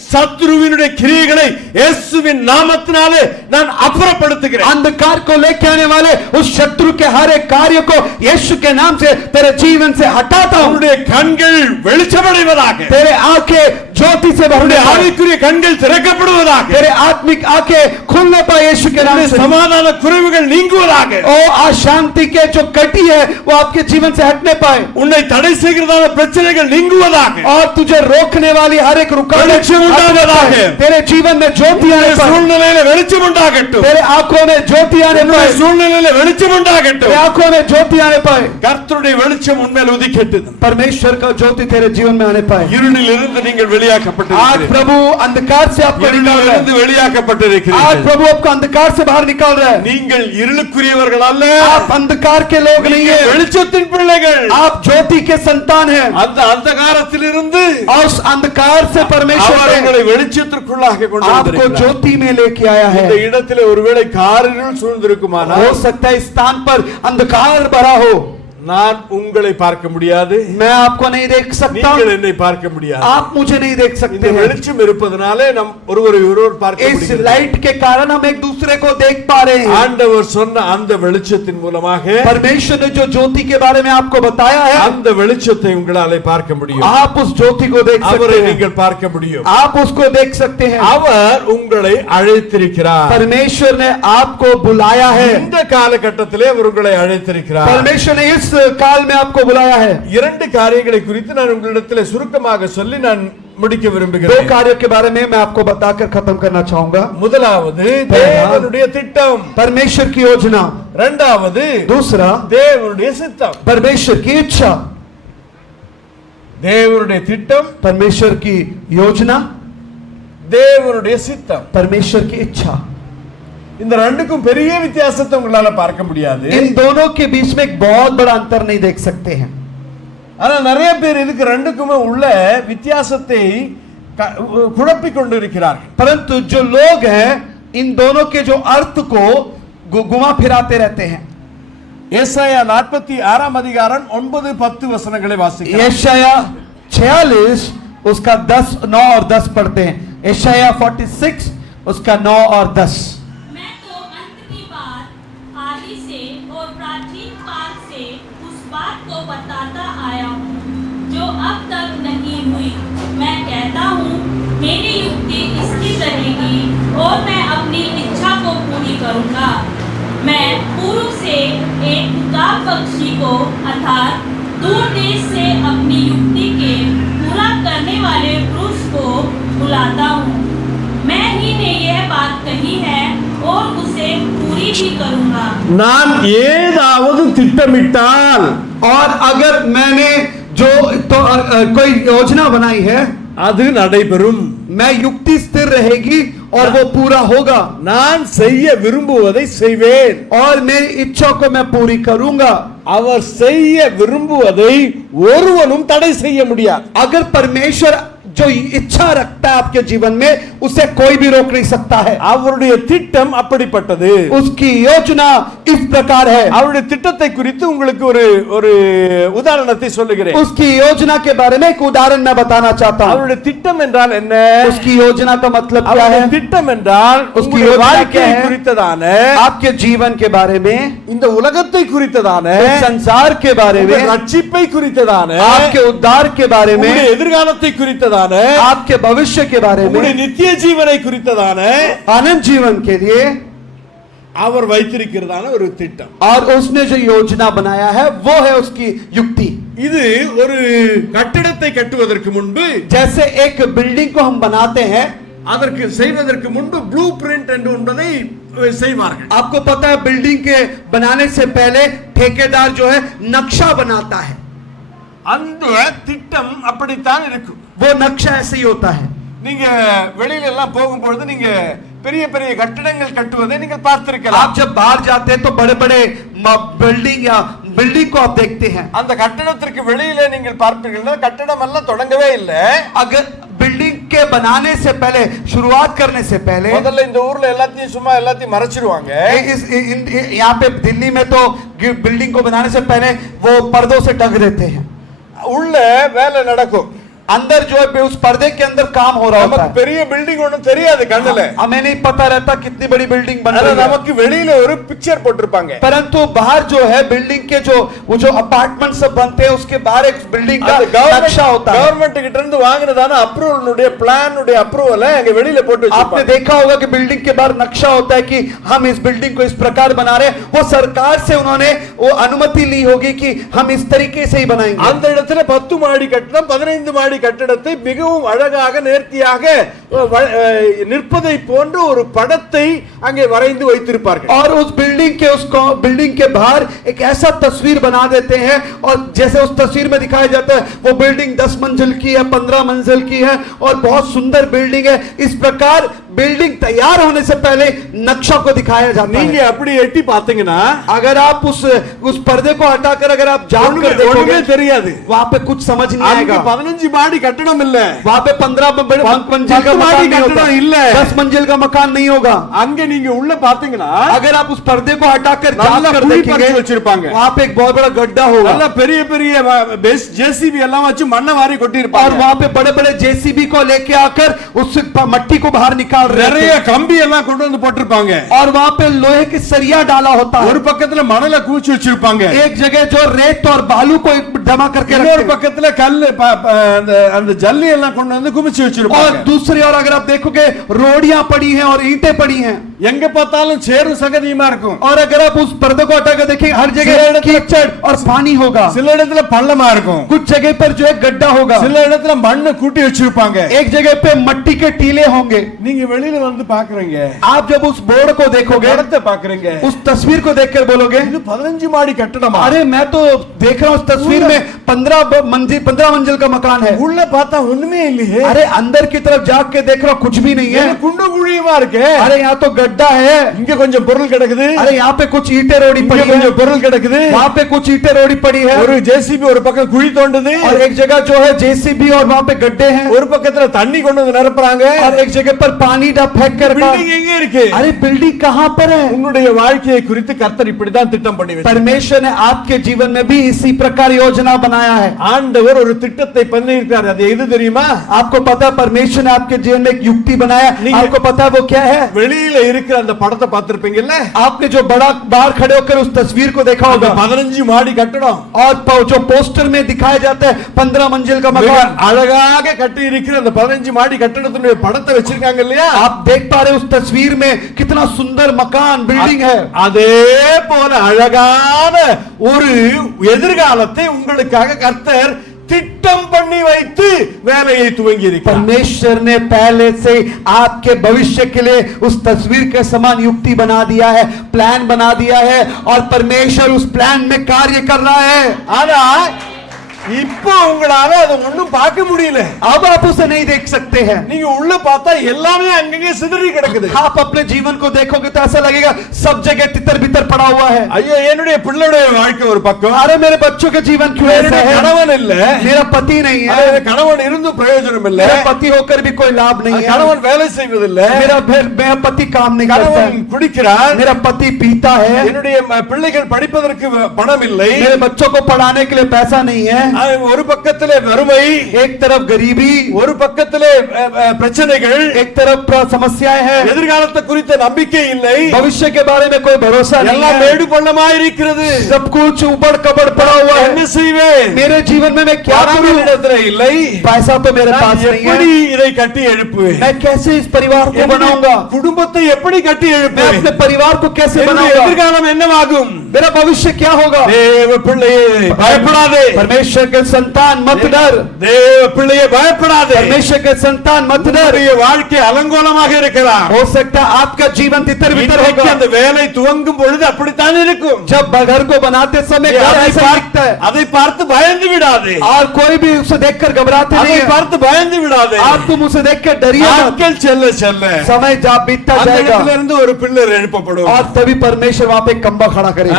சத்துருவினுடைய கிரியைகளை இயேசுவின் நாமத்தினாலே நான் அப்புறப்படுத்துகிறேன். अंधकार को लेके आने वाले उस शत्रु के हर एक कार्य को यीशु के नाम से तेरे जीवन से हटाता हूं. உன்னுடைய கண்கள் வெளிச்சமடைவதாக. तेरे आंखें ज्योति से भरने உன்னுடைய पाए. ஆவிக்குரிய கண்கள் திறக்கப்படுவதாக. तेरे आत्मिक आंखें खुलने पाए यीशु के नाम உன்னுடைய से. சமாதான குறைவுகள் நீங்குவதாக. ओ अशांति के जो कटी है वो आपके जीवन से हटने पाए உன்னை தடை செய்கிறதான பிரச்சனைகள் நீங்குவதாக. और तुझे रोकने वाली हर एक रुकावट வெளிச்சம் உண்டாவதாக. तेरे जीवन में ज्योति आने पाए. சூழ்நிலையில வெளிச்சம் உண்டாகட்டும். तेरे आंखों में ज्योति आने पाए. சூழ்நிலையில வெளிச்சம் உண்டாகட்டும். तेरे आंखों में ज्योति आने पाए. கர்த்தருடைய வெளிச்சம் உன்மேல் உதிக்கட்டும். परमेश्वर का ज्योति तेरे जीवन में आने पाए. இருளில் இருந்து நீங்கள் आज வெளியாக்கப்பட்டிருக்கிறீர்கள். प्रभु अंधकार से आपको निकाल இருளில் रहा இருந்து है. आज வெளியாக்கப்பட்டிருக்கிறீர்கள். प्रभु आपको अंधकार से बाहर निकाल रहा है. நீங்கள் இருளுக்குரியவர்கள் அல்ல. आप अंधकार के लोग नहीं நீங்கள் है. வெளிச்சத்தின் பிள்ளைகள். आप ज्योति के संतान हैं. அந்த அந்தகாரத்திலிருந்து और उस अंधकार से परमेश्वर அவர் ने உங்களை வெளிச்சத்திற்குள்ளாக கொண்டு आपको வந்திருக்கிறார். ज्योति में लेके आया है. இந்த இடத்திலே ஒருவேளை காரிருள் சூழ்ந்திருக்குமானால் हो सकता है इस स्थान पर अंधकार भरा हो. நான் உங்களை பார்க்க முடியாது. मैं आपको नहीं देख सकता. நீங்கள் என்னை பார்க்க முடியாது. आप मुझे नहीं देख இந்த सकते हैं. வெளிச்சம் இருப்பதனாலே நாம் ஒருவரை ஒருவர் பார்க்க इस முடிகிறது. लाइट के कारण हम एक दूसरे को देख पा रहे हैं. ஆண்டவர் சொன்ன அந்த வெளிச்சத்தின் மூலமாக परमेश्वर ने जो ज्योति के बारे में आपको बताया है அந்த வெளிச்சத்தை உங்களாலே பார்க்க முடியும். आप उस ज्योति को देख அவரை सकते हैं. நீங்கள் பார்க்க முடியும். आप उसको देख सकते हैं. அவர் உங்களை அழைத்திருக்கிறார். परमेश्वर ने आपको बुलाया है. இந்த காலகட்டத்திலே அவர் உங்களை அழைத்திருக்கிறார். परमेश्वर ने इस काल में आपको बुलाया है. இரண்டு காரியங்களை குறித்து நான் உங்களிடத்திலே சுருக்கமாக சொல்லி நான் முடிக்க दो விரும்புகிறேன். कार्यों के बारे में मैं आपको बताकर खत्म करना चाहूंगा. முதலாவது தேவனுடைய திட்டம். परमेश्वर की योजना. இரண்டாவது दूसरा தேவனுடைய சித்தம். परमेश्वर की इच्छा. தேவனுடைய திட்டம், परमेश्वर की योजना, தேவனுடைய சித்தம். परमेश्वर की इच्छा. இந்த ரெண்டுக்கும் பெரிய வித்தியாசத்தை உங்களால பார்க்க முடியாது. इन दोनों के बीच में एक बहुत बड़ा अंतर नहीं देख सकते हैं. ஆனா நிறைய பேர் இதுக்கு ரெண்டுக்குமே உள்ள வித்தியாசத்தை குழப்பிக் கொண்டிருக்கிறார்கள். परंतु जो लोग हैं इन दोनों के जो अर्थ को घुमा फिराते रहते हैं. ஏசாயா 46 அதிகாரம் 9-10 வசனங்களை வாசிக்கலாம். यशाया 46 उसका 10, 9 और 10 पढ़ते हैं. यशाया 46 उसका 9 और 10. मैं तो अंत की बात आदि से और प्राचीन काल से उस बात को बताता आया हूँ जो अब तक नहीं हुई. मैं कहता हूँ मेरी युक्ति स्थिर रहेगी और मैं अपनी इच्छा को पूरी करूँगा. मैं पूर्व से एक उतार पक्षी को अर्थात दूर देश से अपनी युक्ति के पूरा करने वाले पुरुष को बुलाता हूँ. मैं ही ने यह बात कही है और उसे पूरी भी करूँगा. நான் ஏதாவது திட்டமிட்டால் और अगर मैंने जो तो कोई योजना बनाई है அது நடைபெறும். मैं युक्ति स्थिर रहेगी और वो पूरा होगा. நான் செய்ய விரும்புவதை செய்வேன். और मेरी इच्छा को मैं पूरी करूंगा. அவர் செய்ய விரும்புவதை ஒருவனும் தடை செய்ய முடியாது. अगर परमेश्वर जो इच्छा रखता है आपके जीवन में उसे कोई भी रोक नहीं सकता है. அவருடைய திட்டம் அப்படிப்பட்டது. उसकी योजना इस प्रकार है. அவருடைய திட்டத்தை குறித்து உங்களுக்கு ஒரு உதாரணத்தை சொல்லுகிறேன். उसकी योजना के बारे में एक उदाहरण मैं बताना चाहता हूँ. அவருடைய திட்டம் என்றால் என்ன? उसकी योजना का मतलब क्या அவருடைய है? திட்டம் என்றால் उसकी உங்களுடைய योजना क्या வாழ்க்கையை है? குறித்ததான, आपके जीवन के बारे में, இந்த உலகத்தை குறித்ததான, इस संसार के बारे உங்கள் में, ரட்சிப்பை குறித்ததான, आपके उद्धार के बारे में, உங்களுடைய எதிர்காலத்தை குறித்ததான, आपके भविष्य के बारे உங்களுடைய में, நித்திய ஜீவனை குறித்ததான अनंत जीवन के लिए அவர் வைத்திருக்கிறதான ஒரு திட்டம். और उसने जो योजना बनाया है वो है उसकी युक्ति. இது ஒரு கட்டிடத்தை கட்டுவதற்கு முன்பு, जैसे एक बिल्डिंग को हम बनाते हैं, அதற்கு செய்வதற்கு முன்பு ப்ளூ பிரிண்ட் என்று ஒன்றை செய்வார்கள். आपको पता है बिल्डिंग के बनाने से पहले ठेकेदार जो है नक्शा बनाता है. அந்த திட்டம் அப்படித்தான் இருக்கும். वो नक्शा ऐसे ही होता है. நீங்க வெளியில எல்லாம் போகும்போது நீங்க பெரிய பெரிய கட்டிடங்கள் கட்டுவதை நீங்கள் பார்த்திருக்கலாம். आप जब बाहर जाते हैं तो बड़े बड़े बिल्डिंग को आप देखते हैं. அந்த கட்டடத்திற்கு வெளியில நீங்கள் பார்ப்பீர்கள், கட்டடம் எல்லாம் தொடங்கவே இல்லை. अगर बिल्डिंग के बनाने से पहले, शुरुआत करने से पहले, முதல்ல இந்த ஊர்ல எல்லாத்தையும் சும்மா எல்லாத்தையும் மறைச்சிருவாங்க. यहाँ पे दिल्ली में तो बिल्डिंग को बनाने से पहले वो पर्दों से ढक देते हैं. உள்ள வேலை நடக்கும். अंदर जो है उस पर्दे के अंदर काम हो रहा होता நமக்கு है। பெரிய பில்டிங் ஒண்ணும் தெரியாது கண்ணுல, हमें नहीं पता रहता कितनी बड़ी बिल्डिंग बन ஆனா रही है, நமக்கு வெளியில ஒரு பிக்சர் போட்டிருப்பாங்க। परंतु बाहर जो है बिल्डिंग के वो जो अपार्टमेंट सब बनते हैं उसके बाहर एक बिल्डिंग का அந்த नक्शा होता है। கவர்மெண்ட் கிட்ட இருந்து வாங்குனதான அப்ரூவலுடைய பிளானுடைய அப்ரூவலை அங்க வெளியில போட்டு आपने வச்சிருப்பாங்க। देखा होगा कि बिल्डिंग के बाहर नक्शा होता है कि हम इस बिल्डिंग को इस प्रकार बना रहे हैं, वो सरकार से उन्होंने वो अनुमति ली होगी कि हम इस तरीके से ही बनाएंगे। அந்த இடத்துல 10 மாடி கட்டடம் 15 மாடி கட்டடத்தை மிகவும் அழகாக நேர்த்தியாக நிற்பதை போன்ற ஒரு படத்தை அங்கே வரைந்து வைத்திருப்பார்கள்। और उस बिल्डिंग के बाहर एक ऐसा तस्वीर बना देते हैं, और जैसे उस तस्वीर में दिखाया जाता है वो बिल्डिंग 10 मंजिल की है, 15 मंजिल की है और बहुत सुंदर बिल्डिंग है। इस प्रकार बिल्डिंग तैयार होने से पहले नक्शा को दिखाया जाता நீங்க है। அப்படி எட்டி பாத்தீங்கன்னா अगर आप उस पर्दे को हटाकर अगर आप जाकर ஒண்ணுமே देखोगे தெரியாது। वहां पे कुछ समझ नहीं அங்க आएगा। 15 மாடி கட்டடம் இல்ல, वहां पे 15 मंजिल का 10 मकान नहीं होता, कटड़ा இல்ல। 10 मंजिल का मकान नहीं होगा। அங்க நீங்க உள்ள பாத்தீங்கன்னா अगर आप उस पर्दे को हटाकर நல்லா जाकर குழி देखेंगे பறிச்சு வச்சிருப்பாங்க। वहां पे एक बहुत बड़ा गड्ढा होगा, நல்ல பெரிய பெரிய ஜேசிபி எல்லாம் வச்சு மண்ணை வாரி கொட்டி और இருப்பாங்க। वहां पे बड़े बड़े जेसीबी को लेके आकर उस मट्टी को बाहर निकाल रहे நிறைய थे, கம்பி எல்லாம் கொண்டு வந்து போட்டிருப்பாங்க। और वहां पे लोहे की सरिया डाला होता है। ஒரு பக்கத்துல மணலை குவிச்சு வச்சிருப்பாங்க, एक जगह जो रेत और बालू को जमा करके இன்னொரு रखते हैं। பக்கத்துல கல்லு அந்த ஜல்லி எல்லாம் கொண்டு வந்து குமிச்சு और வச்சிருப்பாங்க। दूसरी ओर अगर आप देखोगे रोडियां पड़ी हैं और ईंटें पड़ी हैं, எங்க பார்த்தாலும் சேரும் சகதியுமா இருக்கும்। और अगर आप उस पर्दे को हटाकर देखेंगे हर जगह कीचड़ और पानी होगा, சில இடத்துல பள்ளமா இருக்கும், कुछ जगह पर जो है गड्ढा होगा, சில இடத்துல மண்ணை கூட்டி வச்சிருப்பாங்க। एक जगह पे मट्टी के टीले होंगे। நீங்க வெளியில வந்து பாக்குறீங்க, आप जब उस बोर्ड को देखोगे, படத்தை பாக்குறீங்க, उस तस्वीर को देखकर बोलोगे இது 15 மாடி கட்டடமா? अरे मैं तो देख रहा हूँ उस तस्वीर में 15 मंजिल का मकान है। உள்ள பார்த்தா ஒண்ணுமே இல்லையே, अरे अंदर की तरफ जाके देख रहा हूँ कुछ भी नहीं है। குண்டு குழியுமா இருக்கு। अरे यहाँ तो गड्ढा है, இங்க கொஞ்சம் பொருள் கிடக்குது, अरे यहाँ पे कुछ ईंटें रोड़ी இங்க पड़ी है, கொஞ்சம் பொருள் கிடக்குது। वहाँ पे कुछ ईंटें रोड़ी पड़ी है, ஒரு ஜேசிபி ஒரு பக்கம் குழி தோண்டுது, और एक जगह जो है जेसीबी और वहाँ पे गड्ढे हैं, ஒரு பக்கத்துல தண்ணி கொண்டு வந்து நிரப்புறாங்க। और एक जगह पर पानी फेंक कर பில்டிங் எங்க இருக்கு? अरे बिल्डिंग कहाँ पर है? உன்னுடைய வாழ்க்கையை குறித்து கர்த்தர் இப்படிதான் திட்டம் பண்ணி வச்சிருக்கார்। परमेश्वर ने आपके जीवन में भी इसी प्रकार योजना बनाया है। ஆண்டவர் ஒரு திட்டத்தை பண்ணியிருக்கார், அது எது தெரியுமா? आपको पता है परमेश्वर ने आपके जीवन में एक युक्ति बनाया, आपको पता है वो क्या है? வெளியில இருக்கிற அந்த படத்தை பார்த்திருப்பீங்கல்ல, आपने जो बड़ा बाहर खड़े होकर उस तस्वीर को देखा அந்த होगा, 15 மாடி கட்டடம் और जो पोस्टर में दिखाया जाता है 15 मंजिल का மிக मकान, அழகாக கட்டி இருக்கிற அந்த 15 மாடி கட்டடத்தினுடைய படத்தை வச்சிருக்காங்க இல்லையா? आप देख पा रहे हैं उस तस्वीर में कितना सुंदर मकान बिल्डिंग है। அதே போல அழகான ஒரு எதிர்காலத்தை உங்களுக்காக கர்த்தர் திட்டம் பண்ணி வைத்து வேலையை துவங்கி இருக்கிறார்। परमेश्वर ने पहले से आपके भविष्य के लिए उस तस्वीर के समान युक्ति बना दिया है, प्लान बना दिया है, और परमेश्वर उस प्लान में कार्य कर रहा है। ஆனா இப்போ உங்களால அது ஒண்ணும் பார்க்க முடியல। अब आप उसे नहीं देख सकते हैं। நீங்க உள்ள பார்த்தா எல்லாமே அங்கங்கே சிதறி கிடக்குது। आप अपने जीवन को देखोगे तो ऐसा लगेगा सब जगह तितर बितर पड़ा हुआ है। ஐயோ என்னுடைய பிள்ளையுடைய வாழ்க்கை ஒரு பக்கம், अरे मेरे बच्चों के जीवन क्यों ऐसा என்னுடைய है? கணவன் இல்ல, मेरा पति नहीं है, அதாவது கணவன் இருந்தும் பிரயோஜனம் இல்ல, मेरा पति होकर भी कोई लाभ नहीं है, கணவன் வேலை செய்வதில்ல, मेरा पति काम नहीं करता கணவன் है, குடிக்கிறான், मेरा पति पीता है, என்னுடைய பிள்ளைகள் படிப்பதற்கு பணம் இல்லை, मेरे बच्चों को पढ़ाने के लिए पैसा नहीं है, ஒரு பக்கத்திலே வறுமை, एक तरफ गरीबी, ஒரு பக்கத்திலே பிரச்சனைகள், एक तरफ समस्याएं हैं, எதிர்காலத்தை குறித்த நம்பிக்கை இல்லை, भविष्य के बारे में कोई भरोसा नहीं எல்லாம் है, மேடு பள்ளமாய் இருக்கிறது। सब कुछ उबड़ कबड़ पड़ा हुआ என்ன है। செய்வேன்? मेरे जीवन में मैं क्या பணம் करूं? இடத்துல இல்லை, पैसा तो मेरे நான் पास नहीं எப்படி है, இதை கட்டி எழுப்புவேன்? मैं कैसे इस परिवार को என்னுடைய बनाऊंगा? குடும்பத்தை எப்படி கட்டி मैं எழுப்புவேன்? अपने परिवार को कैसे என்னுடைய बनाऊंगा? எதிர்காலம் என்னவாகும்? मेरा भविष्य क्या होगा? தேவ பிள்ளையே பயப்படாதே, परमेश्वर के संतान मत डर, தேவ பிள்ளையே பயப்படாதே। परमेश्वर के संतान मत डर। உன்னுடைய வாழ்க்கை அலங்கோலமாக இருக்கலாம், हो सकता है आपका जीवन तितर बितर இன்றைக்கு होगा। அந்த வேலை துவங்கும் பொழுது அப்படித்தான் இருக்கும்। जब घर को बनाते समय घर ऐसा दिखता है, அதை பார்த்து பயந்து விடாதே, और कोई भी उसे देखकर घबराते அதை नहीं है। பார்த்து பயந்து விடாதே। आप तुम उसे देखकर डरिए मत। நாட்கள் செல்ல செல்ல समय जब बीतता அந்த जाएगा இடத்துல இருந்து ஒரு பில்லர் எழுப்பப்படும், और तभी परमेश्वर वहां पे खंबा खड़ा करेगा।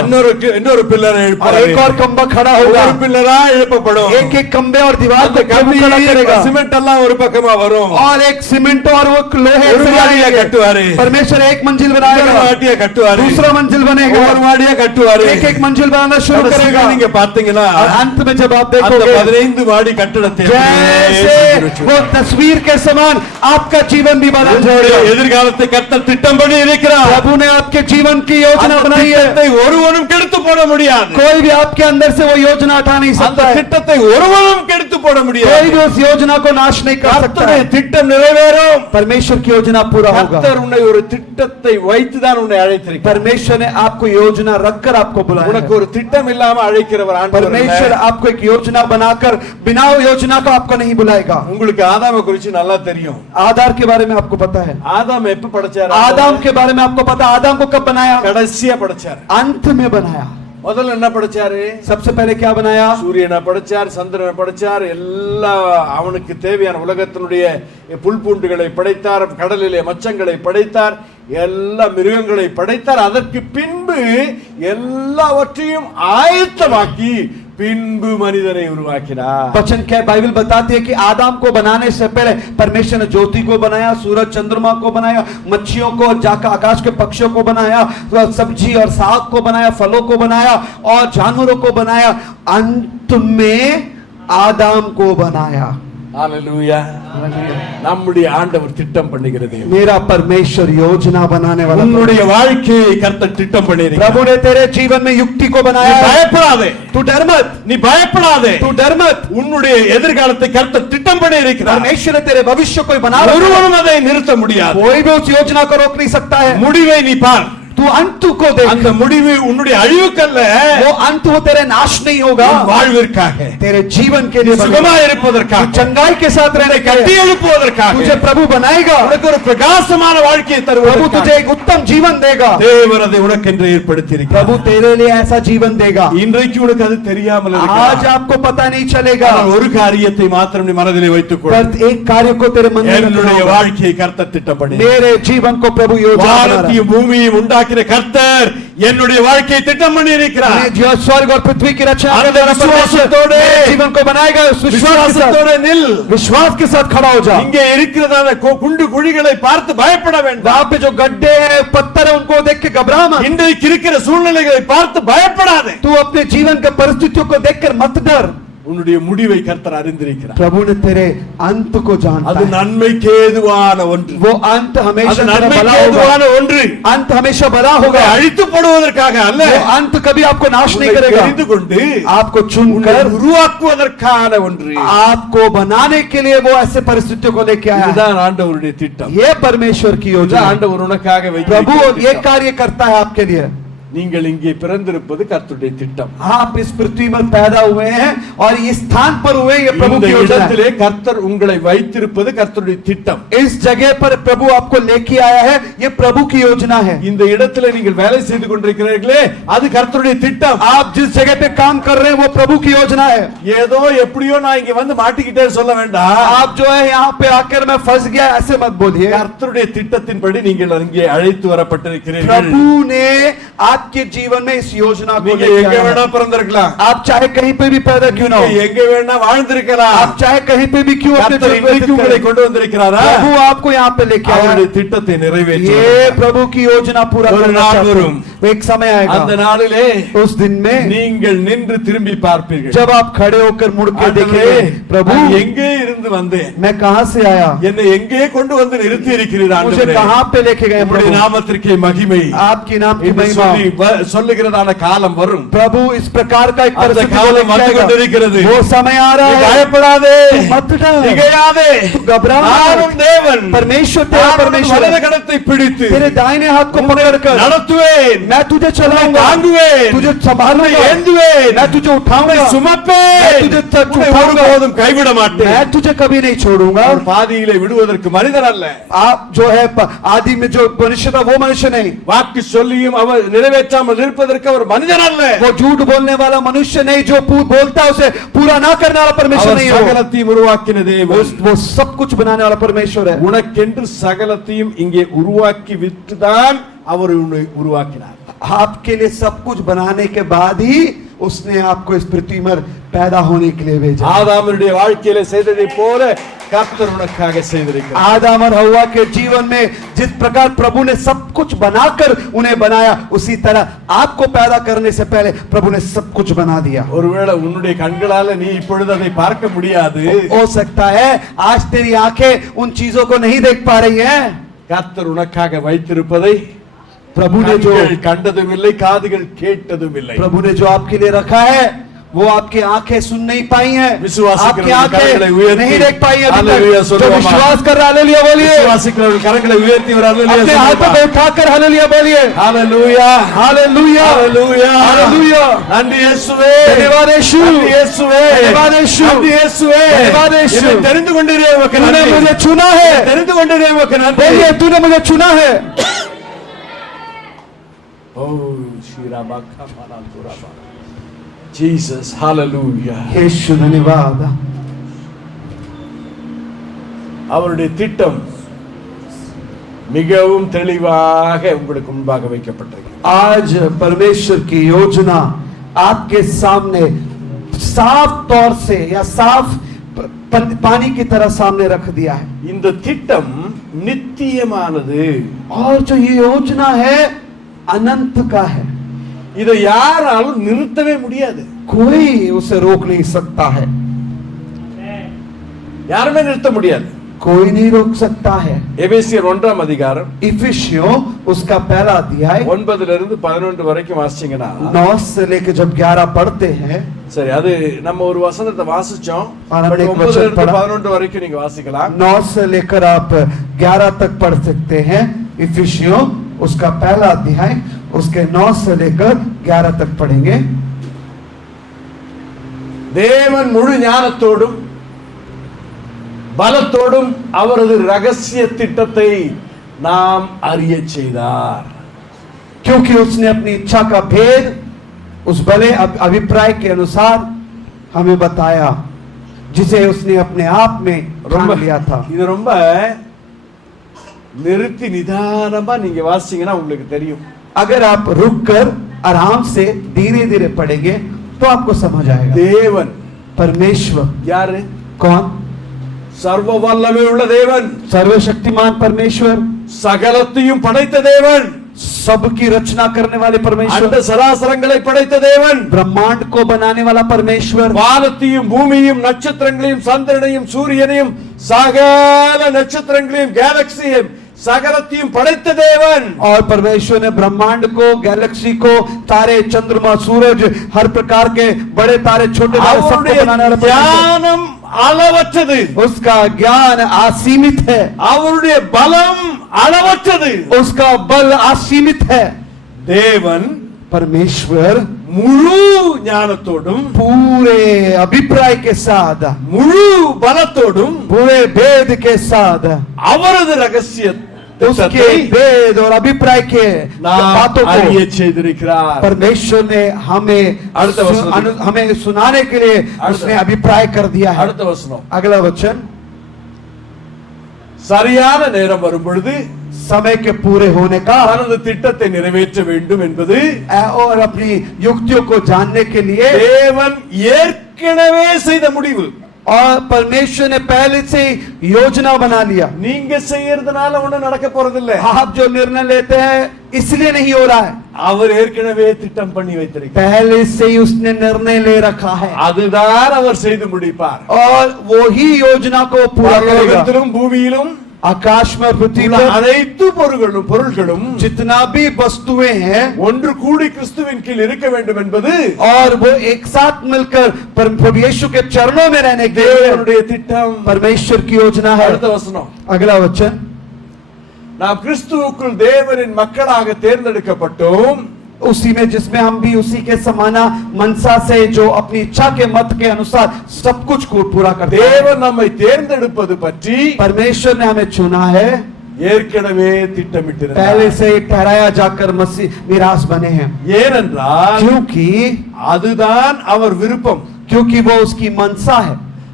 இன்னொரு பில்லரை और எழுப்பாரு. एक और खंबा खड़ा होगा, ஒரு பில்லரா எழுப்பப்படும். एक एक खंबे और दीवार அந்த को प्रभु खड़ा கம்பி करेगा, சிமெண்ட் எல்லாம் ஒரு பக்கமா வரும். और एक सीमेंट और वो लोहे ஒரு से மாடியா आएंगे। கட்டுவாரு. परमेश्वर एक मंजिल இன்னொரு बनाएगा, மாடியா கட்டுவாரு. दूसरा मंजिल बनेगा, ஒவ்வொரு மாடியா கட்டுவாரு. एक एक मंजिल बनाना शुरू கடைசியில करेगा। நீங்க பாத்தீங்கன்னா और अंत में जब आप அந்த देखोगे 15 மாடி கட்டடத்தை जैसे वो तस्वीर के समान आपका जीवन भी बना जाएगा। எதிர்காலத்தை கர்த்தர் திட்டம் பண்ணி இருக்கிறார். प्रभु ने आपके जीवन की योजना அந்த बनाई है, திட்டத்தை ஒருவனும் கெடுத்து போட முடியாது. कोई भी आपके अंदर से वो योजना हटा नहीं அந்த सकता है, திட்டத்தை ஒருவனும் கெடுத்து போட कोई முடியாது. भी उस योजना को नाश नहीं कर सकता கர்த்தருடைய है। திட்டம் நிறைவேறும். परमेश्वर की योजना पूरा होगा। கர்த்தர் உன்னை ஒரு திட்டத்தை வைத்து தான் உன்னை அழைத்திருக்கிறார். परमेश्वर ने आपको योजना रखकर आपको बुलाया உனக்கு है। ஒரு திட்டம் இல்லாம அழைக்கிறவர் ஆண்டவர் परमेश्वर அல்ல. आपको एक योजना बनाकर बिना योजना को आपको नहीं बुलाएगा। உங்களுக்கு ஆதாமை குறித்து நல்லா தெரியும். आदाम के बारे में आपको पता है, ஆதாம் எப்ப படைச்சார்? आदम के बारे में आपको पता है, आदम को कब बनाया? கடைசியா படைச்சார். अंत में बनाया। முதல்ல என்ன படைச்சாரு? सबसे पहले क्या बनाया? சூரியனை படைச்சார், சந்திரனை படைச்சார், எல்லா அவனுக்கு தேவையான உலகத்தினுடைய புல் பூண்டுகளை படைத்தார், கடலிலே மச்சங்களை படைத்தார், எல்லா மிருகங்களை படைத்தார். அதற்கு பின்பு எல்லாவற்றையும் ஆயத்தமாக்கி பின்பு மனிதனை உருவாக்கினார். वचन क्या बाइबल बताती है कि आदम को बनाने से पहले परमेश्वर ने ज्योति को बनाया, सूरज चंद्रमा को बनाया, मच्छियों को, जाकर आकाश के पक्षियों को बनाया, सब्जी और साग को बनाया, फलों को बनाया और जानवरों को बनाया, अंत में आदम को बनाया। ஹalleluya. நம்முடைய ஆண்டவர் திட்டம் பண்ணுகிறது. मेरा परमेश्वर योजना बनाने वाला। உன்னுடைய வாழ்க்கையை கர்த்தர் திட்டம் பண்ணியிருக்கிறார். प्रभु ने तेरे जीवन में युक्ति को நீ बनाया है। பயப்படாதே. तू डर मत, நீ பயப்படாதே. तू डर मत। உன்னுடைய எதிர்காலத்தை கர்த்தர் திட்டம் பண்ணியிருக்கிறார். परमेश्वर ने तेरे भविष्य को बना रखा है। ஒருவனும் அதை நிறுத்த முடியாது. कोई भी उस योजना को रोक नहीं सकता है। முடிவை நீ பார். तू अंत को देख, அந்த முடிவு உன்னுடைய அழிவுக்கல்ல, वो अंत वो तेरे नाश नहीं होगा, உன் வாழ்விற்காக, तेरे जीवन के लिए சுகமாய் இருப்பதற்காக, चंगाई के साथ रहने के கட்டி लिए எழுப்புவதற்காக, तुझे प्रभु बनाएगा। உனக்கு ஒரு பிரகாசமான வாழ்க்கையை प्रभु தருவதற்காக तुझे एक उत्तम जीवन देगा। தேவன் அதை உனக்கென்று ஏற்படுத்தி இருக்கிறார். प्रभु तेरे लिए ऐसा जीवन देगा। இன்றைக்கு உனக்கு அது தெரியாமல் आज இருக்கலாம். आपको पता नहीं चलेगा, ஆனால் ஒரு காரியத்தை மாத்திரம் நீ மனதிலே வைத்துக் கொள். पर एक कार्य को तेरे मन में रखना என்னுடைய होगा। வாழ்க்கையை கர்த்தர் திட்டம் பண்ணி, मेरे जीवन को प्रभु योजना बना रहा है। வானத்தையும் பூமியையும் உண்டாக்கின கர்த்தர் என்னுடைய வாழ்க்கையை திட்டம் பண்ணி இருக்கிறார். जो स्वर्ग और पृथ्वी की रचना அந்த करने वाला परमेश्वर விசுவாசத்தோடு, मेरे जीवन को बनाएगा। उस விசுவாசத்தோடு நில். विश्वास के साथ खड़ा हो जा। இங்கே இருக்கிறதான குண்டு குழிகளை பார்த்து பயப்பட வேண்டாம். वहां पे जो गड्ढे हैं, पत्थर है, उनको देख के घबरा मत। இன்றைக்கு இருக்கிற சூழ்நிலைகளை பார்த்து பயப்படாதே. तू अपने जीवन के परिस्थितियों को देखकर मत डर। உன்னுடைய முடிவை கர்த்தர் அறிந்திருக்கிறார். प्रभु ने तेरे अंत को जानता அது है। நன்மைக்கு ஏதுவான ஒன்று. वो अंत அது हमेशा तेरा நன்மைக்கு भला होगा। ஏதுவான ஒன்று. अंत हमेशा भला உங்களை होगा। அழித்து போடுவதற்காக அல்ல. वो अंत कभी आपको नाश नहीं உன்னை करेगा, தெரிந்து கொண்டு आपको உன்னை चुनकर உருவாக்குவதற்கான ஒன்று. आपको बनाने के लिए वो ऐसे परिस्थितियों को लेके आया है। இதுதான் ஆண்டவருடைய திட்டம். ये परमेश्वर की இதுதான் योजना। ஆண்டவர் உனக்காக प्रभु வைத்திருக்கிற ये திட்டம். कार्य करता है आपके लिए। நீங்கள் இங்கே பிறந்திருப்பது கர்த்தருடைய திட்டம். आप इस पृथ्वी पर पैदा हुए हैं और इस स्थान पर हुए, ये प्रभु இந்த की योजना है। இடத்திலே கர்த்தர் உங்களை வைத்திருப்பது கர்த்தருடைய திட்டம். इस जगह पर प्रभु आपको लेके आया है, ये प्रभु की योजना है। இந்த இடத்திலே நீங்கள் வேலை செய்து கொண்டிருக்கிறீர்களே, அது கர்த்தருடைய திட்டம். आप जिस जगह पे काम कर रहे हैं वो प्रभु की योजना है। ஏதோ எப்படியோ நான் இங்க வந்து மாட்டிக்கிட்டே சொல்ல வேண்டாம். आप जो है यहाँ पे आकर मैं फंस गया ऐसे मत बोलिए। கர்த்தருடைய திட்டத்தின்படி நீங்கள் அங்கே அழைத்து வரப்பட்டிருக்கிறீர்கள். प्रभु ने आपके जीवन में इस योजना को நீங்க लेके எங்க आया வேணா है। பிறந்திருக்கலாம். आप चाहे कहीं पे भी पैदा क्यों ना हो, நீங்க எங்க வேணா வாழ்ந்திருக்கலாம். आप चाहे कहीं पे भी क्यों अपने கர்த்தர் जीवन இன்றைக்கு व्यतीत உங்களை करें, கொண்டு வந்திருக்கிறாரா? प्रभु आपको यहाँ पे लेके आया அவருடைய है। திட்டத்தை நிறைவேற்ற ये प्रभु की योजना पूरा ஒரு करना நாள் चाहते வரும். हैं। वो एक समय அந்த आएगा, நாளிலே उस दिन में நீங்கள் நின்று திரும்பி பார்ப்பீர்கள். जब आप खड़े होकर मुड़ के ஆண்டவரே, देखेंगे, प्रभु நான் எங்கே இருந்து வந்தேன், मैं कहां से आया, என்னை எங்கே கொண்டு வந்து நிறுத்தி இருக்கிறீர் मुझे ஆண்டவரே. कहां पे लेके गए உம்முடைய प्रभु, நாமத்திற்கே மகிமை आपकी नाम की என்று महिमा। சொல்லி சொல்லுகிறதான காலம் வரும். प्रभु इस प्रकार का एक அந்த परिस्थिति को காலம் लेके வந்து आएगा। கொண்டிருக்கிறது. वो समय आ நீ रहा है, பயப்படாதே, मत डर, திகையாதே. तू घबरा நானும் मत। தேவன், परमेश्वर तेरा நான் உன் परमेश्वर வலது है। கரத்தை பிடித்து तेरे दाहिने हाथ को पकड़कर நடத்துவேன், मैं तुझे चलाऊंगा, தாங்குவேன், तुझे संभालूंगा, ஏந்துவேன், मैं तुझे उठाऊंगा, சுமப்பேன், मैं तुझे உன்னை उठाऊंगा, ஒருபோதும் கைவிட மாட்டேன். मैं तुझे कभी नहीं छोड़ूंगा। அவர் பாதியிலே விடுவதற்கு மனிதர் அல்ல. आप जो है आदि में जो मनुष्य था वो मनुष्य नहीं, வாக்கு சொல்லியும் அவர் நிறைவேற்றாமல் இருப்பதற்கு அவர் மனிதன் அல்ல. वो झूठ बोलने वाला मनुष्य नहीं, जो बोलता है उसे पूरा ना करने वाला परमेश्वर அவர் नहीं हो। சகலத்தையும் உருவாக்கின தேவன். वो सब कुछ बनाने वाला परमेश्वर है। உனக்கென்று சகலத்தையும் இங்கே உருவாக்கி விட்டுதான் அவர் உன்னை உருவாக்கினார். आपके लिए सब कुछ बनाने के बाद ही उसने आपको इस पृथ्वी पर पैदा होने के लिए भेजा। ஆதாமனுடைய வாழ்க்கையில செய்ததை போல கர்த்தர் உனக்காக செய்திருக்கிறார். आदम और हव्वा के जीवन में जिस प्रकार प्रभु ने सब कुछ बनाकर उन्हें बनाया, उसी तरह आपको पैदा करने से पहले प्रभु ने सब कुछ बना दिया। ஒருவேளை உன்னுடைய கண்களால நீ இப்பொழுது அதை பார்க்க முடியாது. हो सकता है आज तेरी आंखें उन चीजों को नहीं देख पा रही हैं। கர்த்தர் உனக்காக வைத்திருப்பதை प्रभु ने जो கண்டதும் இல்லை, காதுகள் கேட்டதும் இல்லை. प्रभु ने जो आपके लिए रखा है वो आपकी आंखें सुन नहीं पाई हैं, आपकी आंखें नहीं देख पाई हैं। जो विश्वास कर रहा है हालेलुया बोलिए। விசுவாசிக்கிறவர்கள் கரங்களை உயர்த்தி ஒரு ஹalleluya अपने हाथों को उठाकर हालेलुया बोलिए। ஹalleluya हालेलुया ஹalleluya हालेलुया। நன்றி இயேசுவே, धन्यवाद यीशु, நன்றி இயேசுவே, धन्यवाद यीशु, நன்றி இயேசுவே, धन्यवाद यीशु। என்னை தெரிந்து கொண்டீரே உமக்கு तूने நன்றி, मुझे चुना है, தெரிந்து கொண்டீரே உமக்கு நன்றி। बोलिए तूने मुझे चुना है। ஓ ஷீராபாக்கா பாலாதுராபா ஜீசஸ் ஹalleluya। यीशु धन्यवाद। அவருடைய திட்டம் மிகவும் தெளிவாக உங்களுக்கு முன்பாக வைக்கப்பட்டிருக்கிறது। आज परमेश्वर की योजना आपके सामने साफ तौर से या साफ पानी की तरह सामने रख दिया है। இந்த திட்டம் நித்தியமானது, और जो ये योजना है अनंत का है। இதை யாராலும் நிறுத்தவே முடியாது, कोई उसे रोक नहीं सकता है, யாருமே நிறுத்த முடியாது। कोई नहीं रोक सकता है। எபேசியர் 1ஆம் அதிகாரம் इफिसियों उसका पहला अध्याय 9 இருந்து 11 வரைக்கும் வாசிச்சீங்கன்னா 9 से लेकर जब 11 पढ़ते हैं, சரி, அது நம்ம ஒரு வசனத்தை வாசிச்சோம், हमने एक 9 वचन இருந்து पढ़ा। 11 வரைக்கும் நீங்க வாசிக்கலாம்। 9 से लेकर आप 11 तक पढ़ सकते हैं। इफिसियों उसका पहला अध्याय उसके 9 से लेकर 11 तक पढ़ेंगे। தேவன் முழு ஞானத்தோடும் பலத்தோடும் அவரது ரகசிய திட்டத்தை நாம் அறிய செய்தார்। क्योंकि उसने अपनी इच्छा का भेद उस भले अभिप्राय के अनुसार हमें बताया, जिसे उसने अपने आप में ठान लिया था। இது ரொம்ப நிறுத்தி நிதானமா நீங்க வாசிச்சீங்கன்னா உங்களுக்கு தெரியும்। अगर आप रुककर आराम से धीरे धीरे पढ़ेंगे तो आपको समझ आएगा। தேவன் परमेश्वर யாரு? कौन? சர்வ வல்லமை உள்ள தேவன், सर्वशक्तिमान परमेश्वर, சகலத்தையும் படைத்த தேவன், सबकी रचना करने वाले परमेश्वर, அந்த சராசரங்களை படைத்த தேவன், ब्रह्मांड को बनाने वाला परमेश्वर, வானத்தையும் பூமியையும் நட்சத்திரங்களையும் சந்திரனையும் சூரியனையும் சகல நட்சத்திரங்களையும் கேலக்சியையும் சகலத்தையும் படைத்த தேவன்। और परमेश्वर ने ब्रह्मांड को, गैलेक्सी को, तारे, चंद्रमा, सूरज, हर प्रकार के बड़े तारे, छोटे तारे सबको बनाने वाला परमेश्वर। ஞானம் அளவற்றது, उसका ज्ञान असीमित है, அவருடைய பலம் அளவற்றது, उसका बल असीमित है। தேவன் परमेश्वर முழு ஞானத்தோடும் पूरे अभिप्राय के साथ, முழு பலத்தோடும் पूरे भेद के साथ, அவரது ரகசிய उसके भेद और अभिप्राय के बातों அறிய को செய்திருக்கிறார்। परमेश्वर ने हमें हमें सुनाने के लिए उसने अभिप्राय कर दिया है। அடுத்த வசனம், अगला वचन, சரியான நேரம் வரும் பொழுது समय के पूरे होने का தனது திட்டத்தை நிறைவேற்ற வேண்டும் என்பது और अपनी युक्तियों को जानने के लिए தேவன் ஏற்கனவே செய்த முடிவு। और परमेश्वर ने पहले से योजना बना लिया। நீங்க செய்யறதுனால ஒண்ணு நடக்க போறதில்லை, आप जो निर्णय लेते हैं इसलिए नहीं हो रहा है, அவர் ஏற்கனவே திட்டம் பண்ணி வைத்திருக்கிறார், पहले से ही उसने निर्णय ले रखा है அதுதான் அவர் செய்து முடிப்பார்। और वो ही योजना को पूरा करेगा। பரலோகத்திலும் பூமியிலும் आकाश में और पृथ्वी உள்ள पर அனைத்து பொருள்களும் जितना भी वस्तुएं हैं ஒன்று கூடி கிறிஸ்துவின் கீழ் இருக்க வேண்டும் என்பது और वो एक साथ मिलकर प्रभु यीशु के चरणों में रहने के लिए தேவனுடைய திட்டம், परमेश्वर की योजना है। அடுத்த வசனம், अगला वचन, நாம் கிறிஸ்துவுக்குள் தேவனின் மக்களாக தேர்ந்தெடுக்கப்பட்டோம், उसी में जिसमें हम भी उसी के समाना मनसा से जो अपनी इच्छा के मत के अनुसार सब कुछ को पूरा करते हैं। தேவன் நம்மை தேர்ந்தெடுப்பது பற்றி परमेश्वर ने हमें चुना है, ஏற்கனவே திட்டமிட்டிருந்தார்। पहले से ठहराया जाकर मसीह मिरास बने हैं, ஏனென்றால் क्योंकि அதுதான் அவர் விருப்பம்। क्योंकि वो उसकी मनसा है।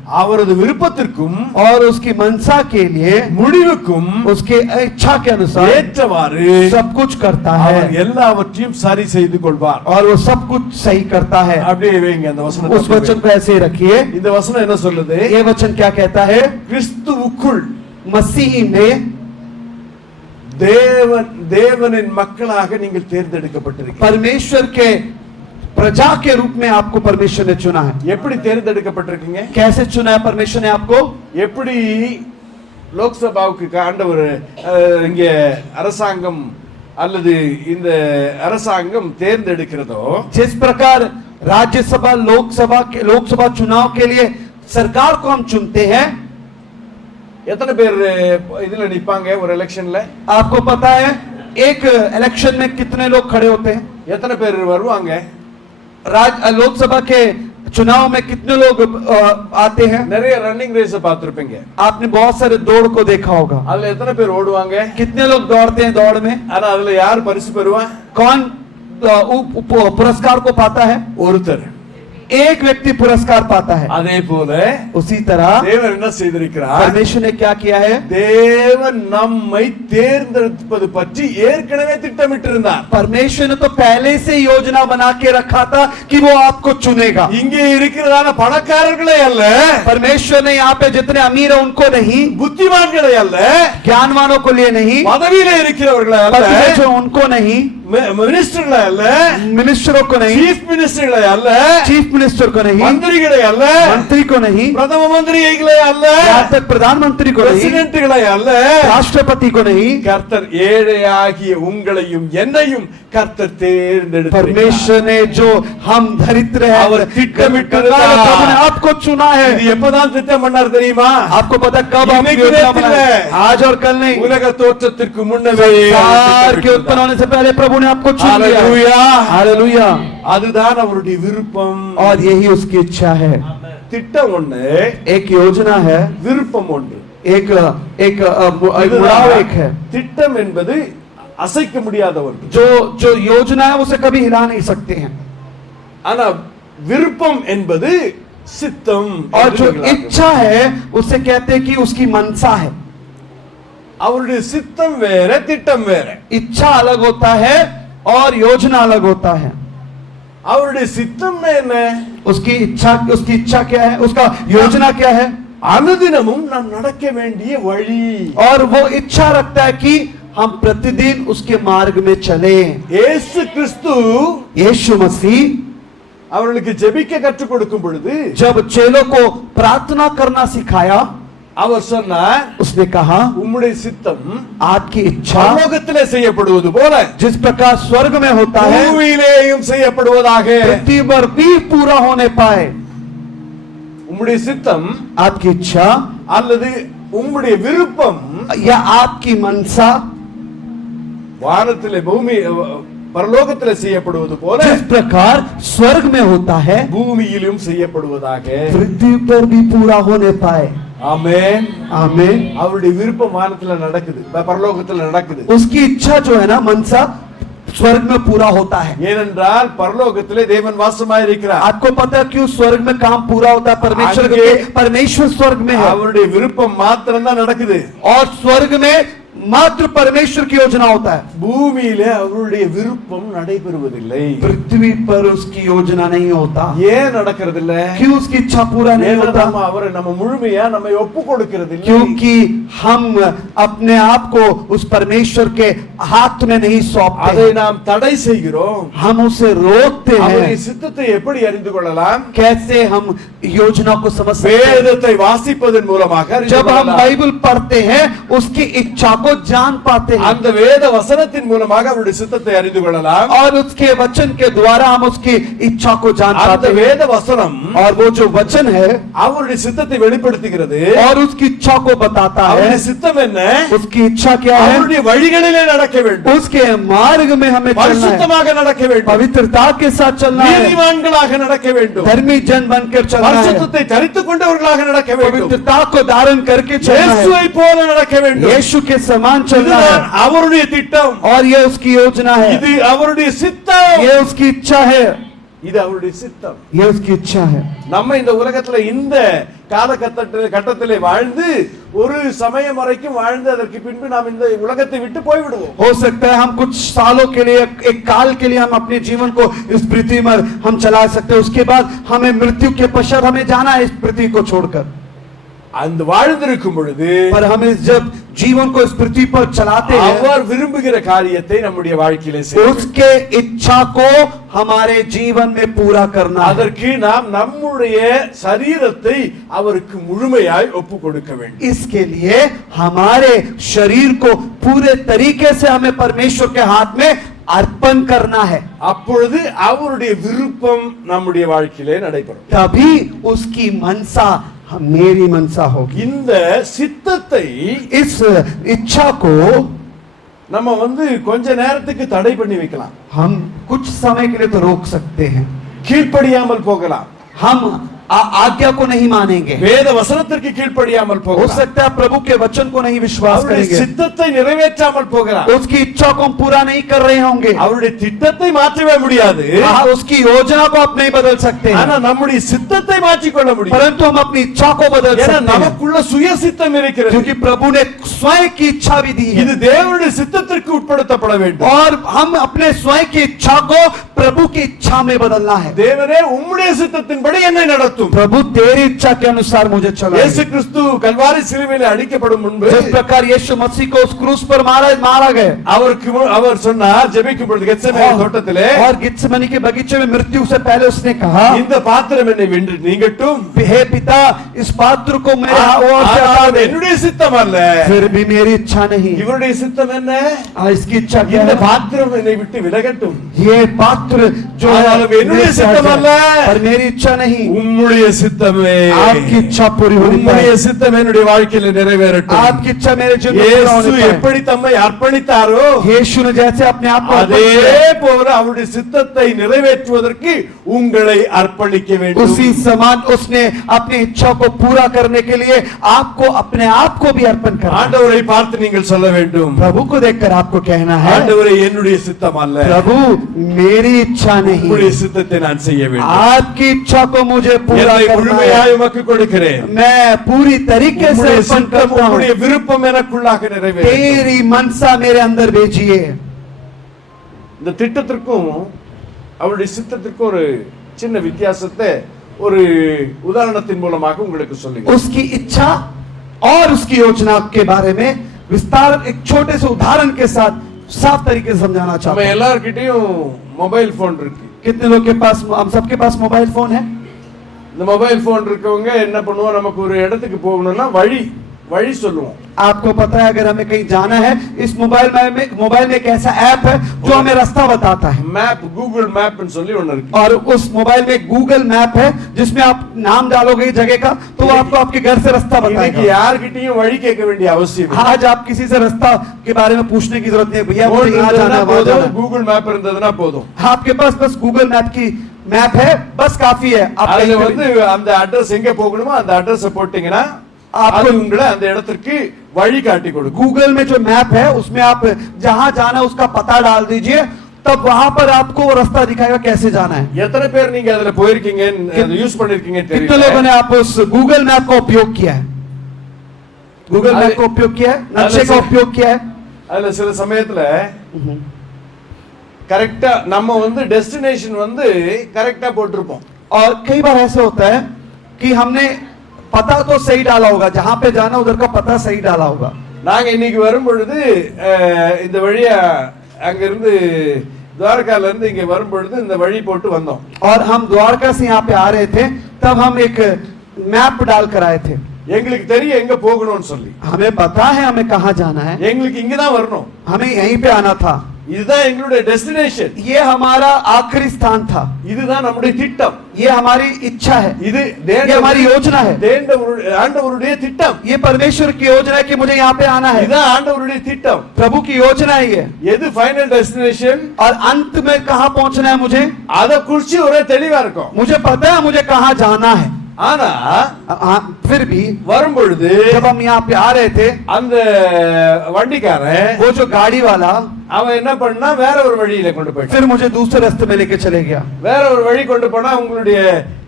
அவரது விருப்பத்திற்கும் और उसकी मनसा के लिए முடிவுக்கும் उसके इच्छा के अनुसार ஏற்றவாறு सब कुछ करता है அவர் எல்லாவற்றையும் சரி செய்து கொள்வார். और वो सब कुछ सही करता है. அப்படியே வைங்க அந்த வசனத்தை. उस वचन को ऐसे ही रखिए. இந்த வசனம் என்ன சொல்லுது? ये वचन क्या कहता है? கிறிஸ்துவுக்குள் मसीह में தேவனின் மக்களாக நீங்கள் தேர்ந்தெடுக்கப்பட்டிருக்கிறீர்கள். परमेश्वर के प्रजा के रूप में आपको परमेश्वर ने चुना है. எப்படி தேர்ந்தெடுக்கப்பட்டிருக்கீங்க? कैसे चुना है परमेश्वर ने आपको? எப்படி லோக்சபாவுக்கு ஆண்டவர் இங்க அரசாங்கம் அல்லது இந்த அரசாங்கம் தேர்ந்தெடுக்கிறதோ, जिस प्रकार राज्यसभा लोकसभा चुनाव के लिए सरकार को हम चुनते हैं. எத்தனை பேர் இதுல நிப்பாங்க ஒரு எலெக்ஷன்ல? आपको पता है एक इलेक्शन में कितने लोग खड़े होते हैं? எத்தனை பேர் வருவாங்க? लोकसभा के चुनाव में कितने लोग आते हैं? நிறைய ரன்னிங் ரேஸ் பார்த்திருப்பீங்க. आपने बहुत सारे दौड़ को देखा होगा. அதுல எத்தனை பேர் ஓடுவாங்க? कितने लोग दौड़ते हैं दौड़ में? ஆனா அதுல யார் பரிசு பெறுவான்? कौन पुरस्कार को पाता है? ஒருத்தர். एक व्यक्ति पुरस्कार पाता है. அதே போல उसी तरह தேவன் என்ன செய்திருக்கிறார்? परमेश्वर ने क्या किया है? தேவன் நம்மை தேர்ந்தெடுப்பது பற்றி ஏற்கனவே திட்டமிட்டிருந்தார். परमेश्वर ने तो पहले से योजना बना के रखा था कि वो आपको चुनेगा. இங்கே இருக்கிறதான பணக்காரர்களே அல்ல, परमेश्वर ने यहाँ पे जितने अमीर है उनको नहीं, புத்திமான்களே அல்ல, ज्ञानवानों को लिए नहीं, பதவியில இருக்கிறவர்களே அல்ல, पद में जो उनको नहीं, மினிஸ்டர்களே அல்ல, मिनिस्टरों को नहीं, चीफ मिनिस्टர்களே அல்ல, चीफ मिनिस्टर को नहीं, மந்திரிகளே அல்ல, मंत्री को नहीं, பிரதம மந்திரிகளே அல்ல, यहाँ तक प्रधानमंत्री को नहीं, பிரசிடென்ட்களே அல்ல, राष्ट्रपति को नहीं. கர்த்தர் ஏழையாகிய உங்களையும் என்னையும் கர்த்தர் தேர்ந்தெடுத்தார். परमेश्वर ने जो हम दरिद्र हैं அவர் திட்டமிட்டிருந்தார். प्रभु ने आपको चुना है. இது எப்பதான் திட்டம் பண்ணார் தெரியுமா? आपको पता कब आप இன்னைக்கு योजना நேத்து बनाए? இல்ல. आज और कल नहीं. உலக தோற்றத்திற்கு முன்னவே संसार के उत्पन्न होने से पहले प्रभु ने आपको चुन लिया. हालेलुया. हालेलुया. அதுதான் அவருடைய விருப்பம். और यही उसकी इच्छा है. திட்டம் ஒண்ணு, एक योजना है, விருப்பம் ஒன்று. एक एक मुड़ाव एक है. திட்டம் என்பது அசைக்க முடியாத ஒன்று. जो योजना है उसे कभी हिला नहीं सकते हैं. ஆனா விருப்பம் என்பது சித்தம். और जो इच्छा है उसे कहते हैं कि उसकी मनसा है. அவருடைய சித்தம் வேற, திட்டம் வேற. इच्छा अलग होता है और योजना अलग होता है. அவருடைய சித்தம் என்ன? उसकी इच्छा क्या है? उसका योजना क्या है? அனுதினமும் நாம் நடக்க வேண்டிய வழி. और वो इच्छा रखता है कि हम प्रतिदिन उसके मार्ग में चले. இயேசு கிறிஸ்து यीशु मसीह அவர்களுக்கு ஜெபிக்க கற்றுக் கொடுக்கும் பொழுது जब चेलों को प्रार्थना करना सिखाया, அவர் சொன்னார், उसने कहा உம்முடைய சித்தம் आपकी इच्छा பரலோகத்திலே செய்யப்படுவது போல जिस प्रकार स्वर्ग में होता है பூமியிலேயும் செய்யப்படுவதாக. पृथ्वी पर भी पूरा होने पाए. உம்முடைய சித்தம் आपकी इच्छा அல்லது உம்முடைய விருப்பம் या आपकी मनसा வானத்திலே பூமி பரலோகத்திலே செய்யப்படுவது போல जिस प्रकार स्वर्ग में होता है பூமியிலும் செய்யப்படுவதாக. पृथ्वी पर भी पूरा होने पाए. ஆமென். आमीन. அவருடைய விருப்பம் வானத்துல நடக்குது, பரலோகத்துல நடக்குது. उसकी इच्छा जो है ना मनसा स्वर्ग में पूरा होता है. ஏனென்றால் பரலோகத்திலே தேவன் வாசமாயிருக்கிறார். आपको पता है क्यों स्वर्ग में काम पूरा होता है? परमेश्वर स्वर्ग में है அவருடைய விருப்பம் மாத்திரம் தான் நடக்குது. और स्वर्ग में मात्र परमेश्वर की योजना होता है. பூமியிலே அவருடைய விருப்பம் நடைபெறுவதில்லை. पृथ्वी पर उसकी योजना नहीं होता. ஏன் நடக்கிறது இல்ல? क्यों उसकी इच्छा पूरा नहीं होता? அவரை நம்ம முழுமையா நம்ம ஒப்பு கொடுக்கிறது இல்லை. क्योंकि हम अपने आप को उस परमेश्वर के हाथ में नहीं सौंपते. அதை நாம் தடை செய்கிறோம். हम उसे रोकते அவருடைய हैं. சித்தத்தை எப்படி அறிந்து கொள்ளலாம்? कैसे हम योजना को समझ सकते हैं? வேதத்தை வாசிப்பதன் மூலமாக அறிந்து जब हम கொள்ளலாம். बाइबल पढ़ते हैं उसकी इच्छा को जान पाते हैं அந்த வேத வசனத்தின் மூலமாக அவருடைய சித்தத்தை அறிந்து கொள்ளலாம். और उसके वचन के द्वारा हम उसकी इच्छा को जान அந்த पाते हैं. வேத வசனம் और वो जो वचन है அவருடைய சித்தத்தை வெளிப்படுத்துகிறது. और उसकी इच्छा को बताता है. அவருடைய சித்தம் என்ன? उसकी इच्छा क्या है? அவருடைய வழிகளிலே நடக்க வேண்டும். उसके मार्ग में हमें चलना है. பரிசுத்தமாக நடக்க வேண்டும். पवित्रता के साथ चलना है. நீதிமான்களாக நடக்க வேண்டும். धर्मी जन बनकर चलना है. பரிசுத்தத்தை தரித்துக் கொண்டவர்களாக நடக்க வேண்டும். पवित्रता को धारण करके चलना है. இயேசுவை போல நடக்க வேண்டும். यीशु के समान चलना है. இதுதான் அவருடைய திட்டம். और ये उसकी योजना है. இது அவருடைய சித்தம். ये उसकी इच्छा है. இது அவருடைய சித்தம். ये उसकी इच्छा है. நம்ம இந்த உலகத்துல இந்த கட்டத்திலே வாழ்ந்து ஒரு சமயம் வரைக்கும் வாழ்ந்து அதற்கு பின்பு நாம் இந்த உலகத்தை விட்டு போய்விடுவோம். हो सकता है हम कुछ सालों के लिए, एक काल के लिए हम अपने जीवन को इस पृथ्वी में हम चला सकते हैं, उसके बाद हमें मृत्यु के पश्चात हमें जाना है इस पृथ्वी को छोड़कर. அந்த வாழ்ந்திருக்கும் பொழுது पर हमें जब जीवन को इस पृथ्वी पर चलाते हैं, அவர் விரும்புகிற காரியத்தை நம்முடைய வாழ்க்கையிலே செய்ய उसके इच्छा को हमारे जीवन में पूरा करना है. அதற்கு நாம் நம்முடைய சரீரத்தை அவருக்கு முழுமையாய் ஒப்பு கொடுக்க வேண்டும். इसके लिए हमारे शरीर को पूरे तरीके से हमें परमेश्वर के हाथ में अर्पण करना है. அப்பொழுது அவருடைய விருப்பம் நம்முடைய வாழ்க்கையிலே நடைபெறும். तभी उसकी मनसा मेरी मनसा होगी. இந்த சித்தத்தை इस इच्छा को நம்ம கொஞ்ச நேரத்துக்கு தடை பண்ணி வைக்கலாம். हम कुछ समय के लिए तो रोक सकते हैं. கீழ்ப்படியாமல் போகலாம். हम आज्ञा को नहीं मानेंगे. வேத வசனத்திற்கு கீழ்ப்படியாமல் हो போகலாம். सकता है प्रभु के वचन को नहीं विश्वास அவருடைய करेंगे. சித்தத்தை நிறைவேற்றாமல் போகலாம். उसकी इच्छा को हम पूरा नहीं कर रहे होंगे. அவருடைய திட்டத்தை மாற்றவே முடியாது. उसकी योजना को आप नहीं बदल सकते हैं. ஆனா நம்முடைய சித்தத்தை மாற்றிக்கொள்ள முடியும். परंतु हम अपनी इच्छा को बदल ஏன்னா सकते हैं. நமக்குள்ள சுய சித்தம் இருக்கிறது. क्योंकि प्रभु ने स्वयं की इच्छा भी दी है. இது தேவனுடைய சித்தத்திற்கு உட்படுத்தப்பட வேண்டும். और हम अपने स्वयं की इच्छा को प्रभु की इच्छा में बदलना है. தேவனே உம்முடைய சித்தத்தின்படி என்னை நடத்தும். प्रभु तेरी इच्छा के अनुसार मुझे चलाइए. இயேசு கிறிஸ்து கல்வாரி சிலுவையிலே அடிக்கப்படும் முன்பு जिस प्रकार यीशु मसीह को उस क्रूस पर मारा गया, அவர் சொன்னார் ஜெபிக்கும் பொழுது கெத்செமனே தோட்டத்திலே, और गित्सेमनी के बगीचे में मृत्यु से पहले उसने कहा, இந்த பாத்திரம் என்னை வென்று நீங்கட்டும், हे पिता इस पात्र को मेरे ओर से हटा दे, என்னுடைய சித்தம் அல்ல, फिर भी मेरी इच्छा नहीं. இவருடைய சித்தம் என்ன? इसकी इच्छा क्या இந்த है? பாத்திரம் என்னை விட்டு விலகட்டும். ये पात्र जो है என்னுடைய சித்தம் அல்ல, पर मेरी इच्छा नहीं, உம்முடைய சித்தமே. आपकी इच्छा पूरी होनी உம்முடைய चाहिए. சித்தம் என்னுடைய வாழ்க்கையில நிறைவேறட்டும். आपकी इच्छा मेरे जीवन में पूरा இயேசு होनी चाहिए. எப்படி தம்மை அர்ப்பணித்தாரோ यीशु ने जैसे अपने आप को அதே போல அவருடைய சித்தத்தை நிறைவேற்றுவதற்கு உங்களை அர்ப்பணிக்க வேண்டும். उसी समान उसने अपनी इच्छा को पूरा करने के लिए आपको अपने आप को भी अर्पण करना है. ஆண்டவரை பார்த்து நீங்கள் சொல்ல வேண்டும், प्रभु को देखकर आपको कहना है, ஆண்டவரே என்னுடைய சித்தம் அல்ல, प्रभु मेरी इच्छा नहीं, உம்முடைய சித்தத்தை நான் செய்ய வேண்டும். आपकी इच्छा को मुझे पूरा என்னை करना முழுமையாய் है. உமக்கு கொடுக்கிறேன். मैं पूरी तरीके से உம்முடைய अर्पण சித்தம் करता हूँ. உம்முடைய விருப்பம் எனக்குள்ளாக நிறைவேறும். तेरी मनसा मेरे अंदर भेजिए. இந்த திட்டத்திற்கும் அவருடைய சித்தத்திற்கும் ஒரு சின்ன வித்தியாசத்தை ஒரு உதாரணத்தின் மூலமாக உங்களுக்கு சொல்லுங்க. उसकी इच्छा और उसकी योजना के बारे में विस्तार एक छोटे से उदाहरण के साथ साफ तरीके से समझाना चाहता நம்ம हूं. எல்லார்கிட்டயும் மொபைல் போன் இருக்கு. कितने लोग के पास, हम सबके पास मोबाइल फोन है. இந்த மொபைல் போன் இருக்கவங்க என்ன பண்ணுவோம், நமக்கு ஒரு இடத்துக்கு போகணும்னா வழி சொல்லுவோம். आपको पता है अगर हमें कहीं जाना है, इस मोबाइल में एक ऐसा ऐप है जो हमें रास्ता बताता है. மேப் கூகுள் மேப்னு சொல்லி ஒன்னு இருக்கு. और उस मोबाइल में गूगल मैप है जिसमें आप नाम डालोगे जगह का तो वो आपको आपके घर से रास्ता இன்னைக்கு बताएगा. யார்கிட்டயும் வழி கேட்க வேண்டிய அவசியம் இல்லை. आज आप किसी से रास्ता के बारे में पूछने की जरूरत नहीं है. भैया मुझे यहाँ जाना है, वहाँ जाना है. கூகுள் மேப் இருந்ததுன்னா போதும். आपके पास बस गूगल मैप की मैप है, बस काफी है. आप அதுல कहीं पे भी- அந்த அட்ரஸ் எங்க போகணுமோ அந்த அட்ரஸ் போட்டீங்கன்னா आपको அது உங்களை அந்த இடத்திற்கு வழி காட்டி கொடுக்கும். गूगल में जो मैप है उसमें आप जहां जाना है उसका पता डाल दीजिए, तब वहां पर आपको वो रास्ता दिखाएगा कैसे जाना है. எத்தனை பேர் நீங்க அதுல போயிருக்கீங்க, யூஸ் பண்ணிருக்கீங்க कितने लोगों தெரியல. ने आप उस गूगल मैप का उपयोग किया है? गूगल मैप का उपयोग किया है, नक्शे का उपयोग किया है. அதுல சில சமயத்துல கரெக்டா நம்ம டெஸ்டினேஷன் கரெக்டா போட்டிருப்போம். और कई बार ऐसे होता है कि हमने पता तो सही डाला होगा, जहां पे जाना उधर का पता सही डाला होगा. நாங்க இன்னைக்கு வரும் பொழுது இந்த வழியா அங்க இருந்து द्वारकाல இருந்து இங்க வரும் பொழுது இந்த வழி போட்டு வந்தோம். और हम द्वारका से यहाँ पे आ रहे थे, तब हम एक मैप डाल कर आए थे. எங்களுக்கு தெரியும் எங்க போகணும்னு சொல்லி. हमें पता है हमें कहाँ जाना है, எங்களுக்கு இங்க தான் வரணும். हमें यहीं पे आना था. இதுதான் எங்களுடைய டெஸ்டினேஷன். ये हमारा आखिरी स्थान था. இதுதான் நம்முடைய திட்டம். ये हमारी इच्छा है. இது ये हमारी योजना है. ஆண்டவருடைய திட்டம். ये परमेश्वर की योजना है कि मुझे यहाँ पे आना है. இதுதான் ஆண்டவருடைய திட்டம். प्रभु की योजना है ये. எது ஃபைனல் டெஸ்டினேஷன், और अंत में कहाँ पहुंचना है मुझे, அத குறிச்சு ஒரே தெளிவா இருக்கும். मुझे पता है मुझे कहाँ जाना है. ஆனா फिर भी வரும் பொழுது जब हम यहाँ पे आ रहे थे, அந்த வண்டிக்காரன் वो जो गाड़ी वाला அவன் என்ன பண்ணா வேற ஒரு வழியில கொண்டு போயிட்டான். फिर मुझे दूसरे रास्ते में लेके चले गया. வேற ஒரு வழி கொண்டு போனா உங்களுடைய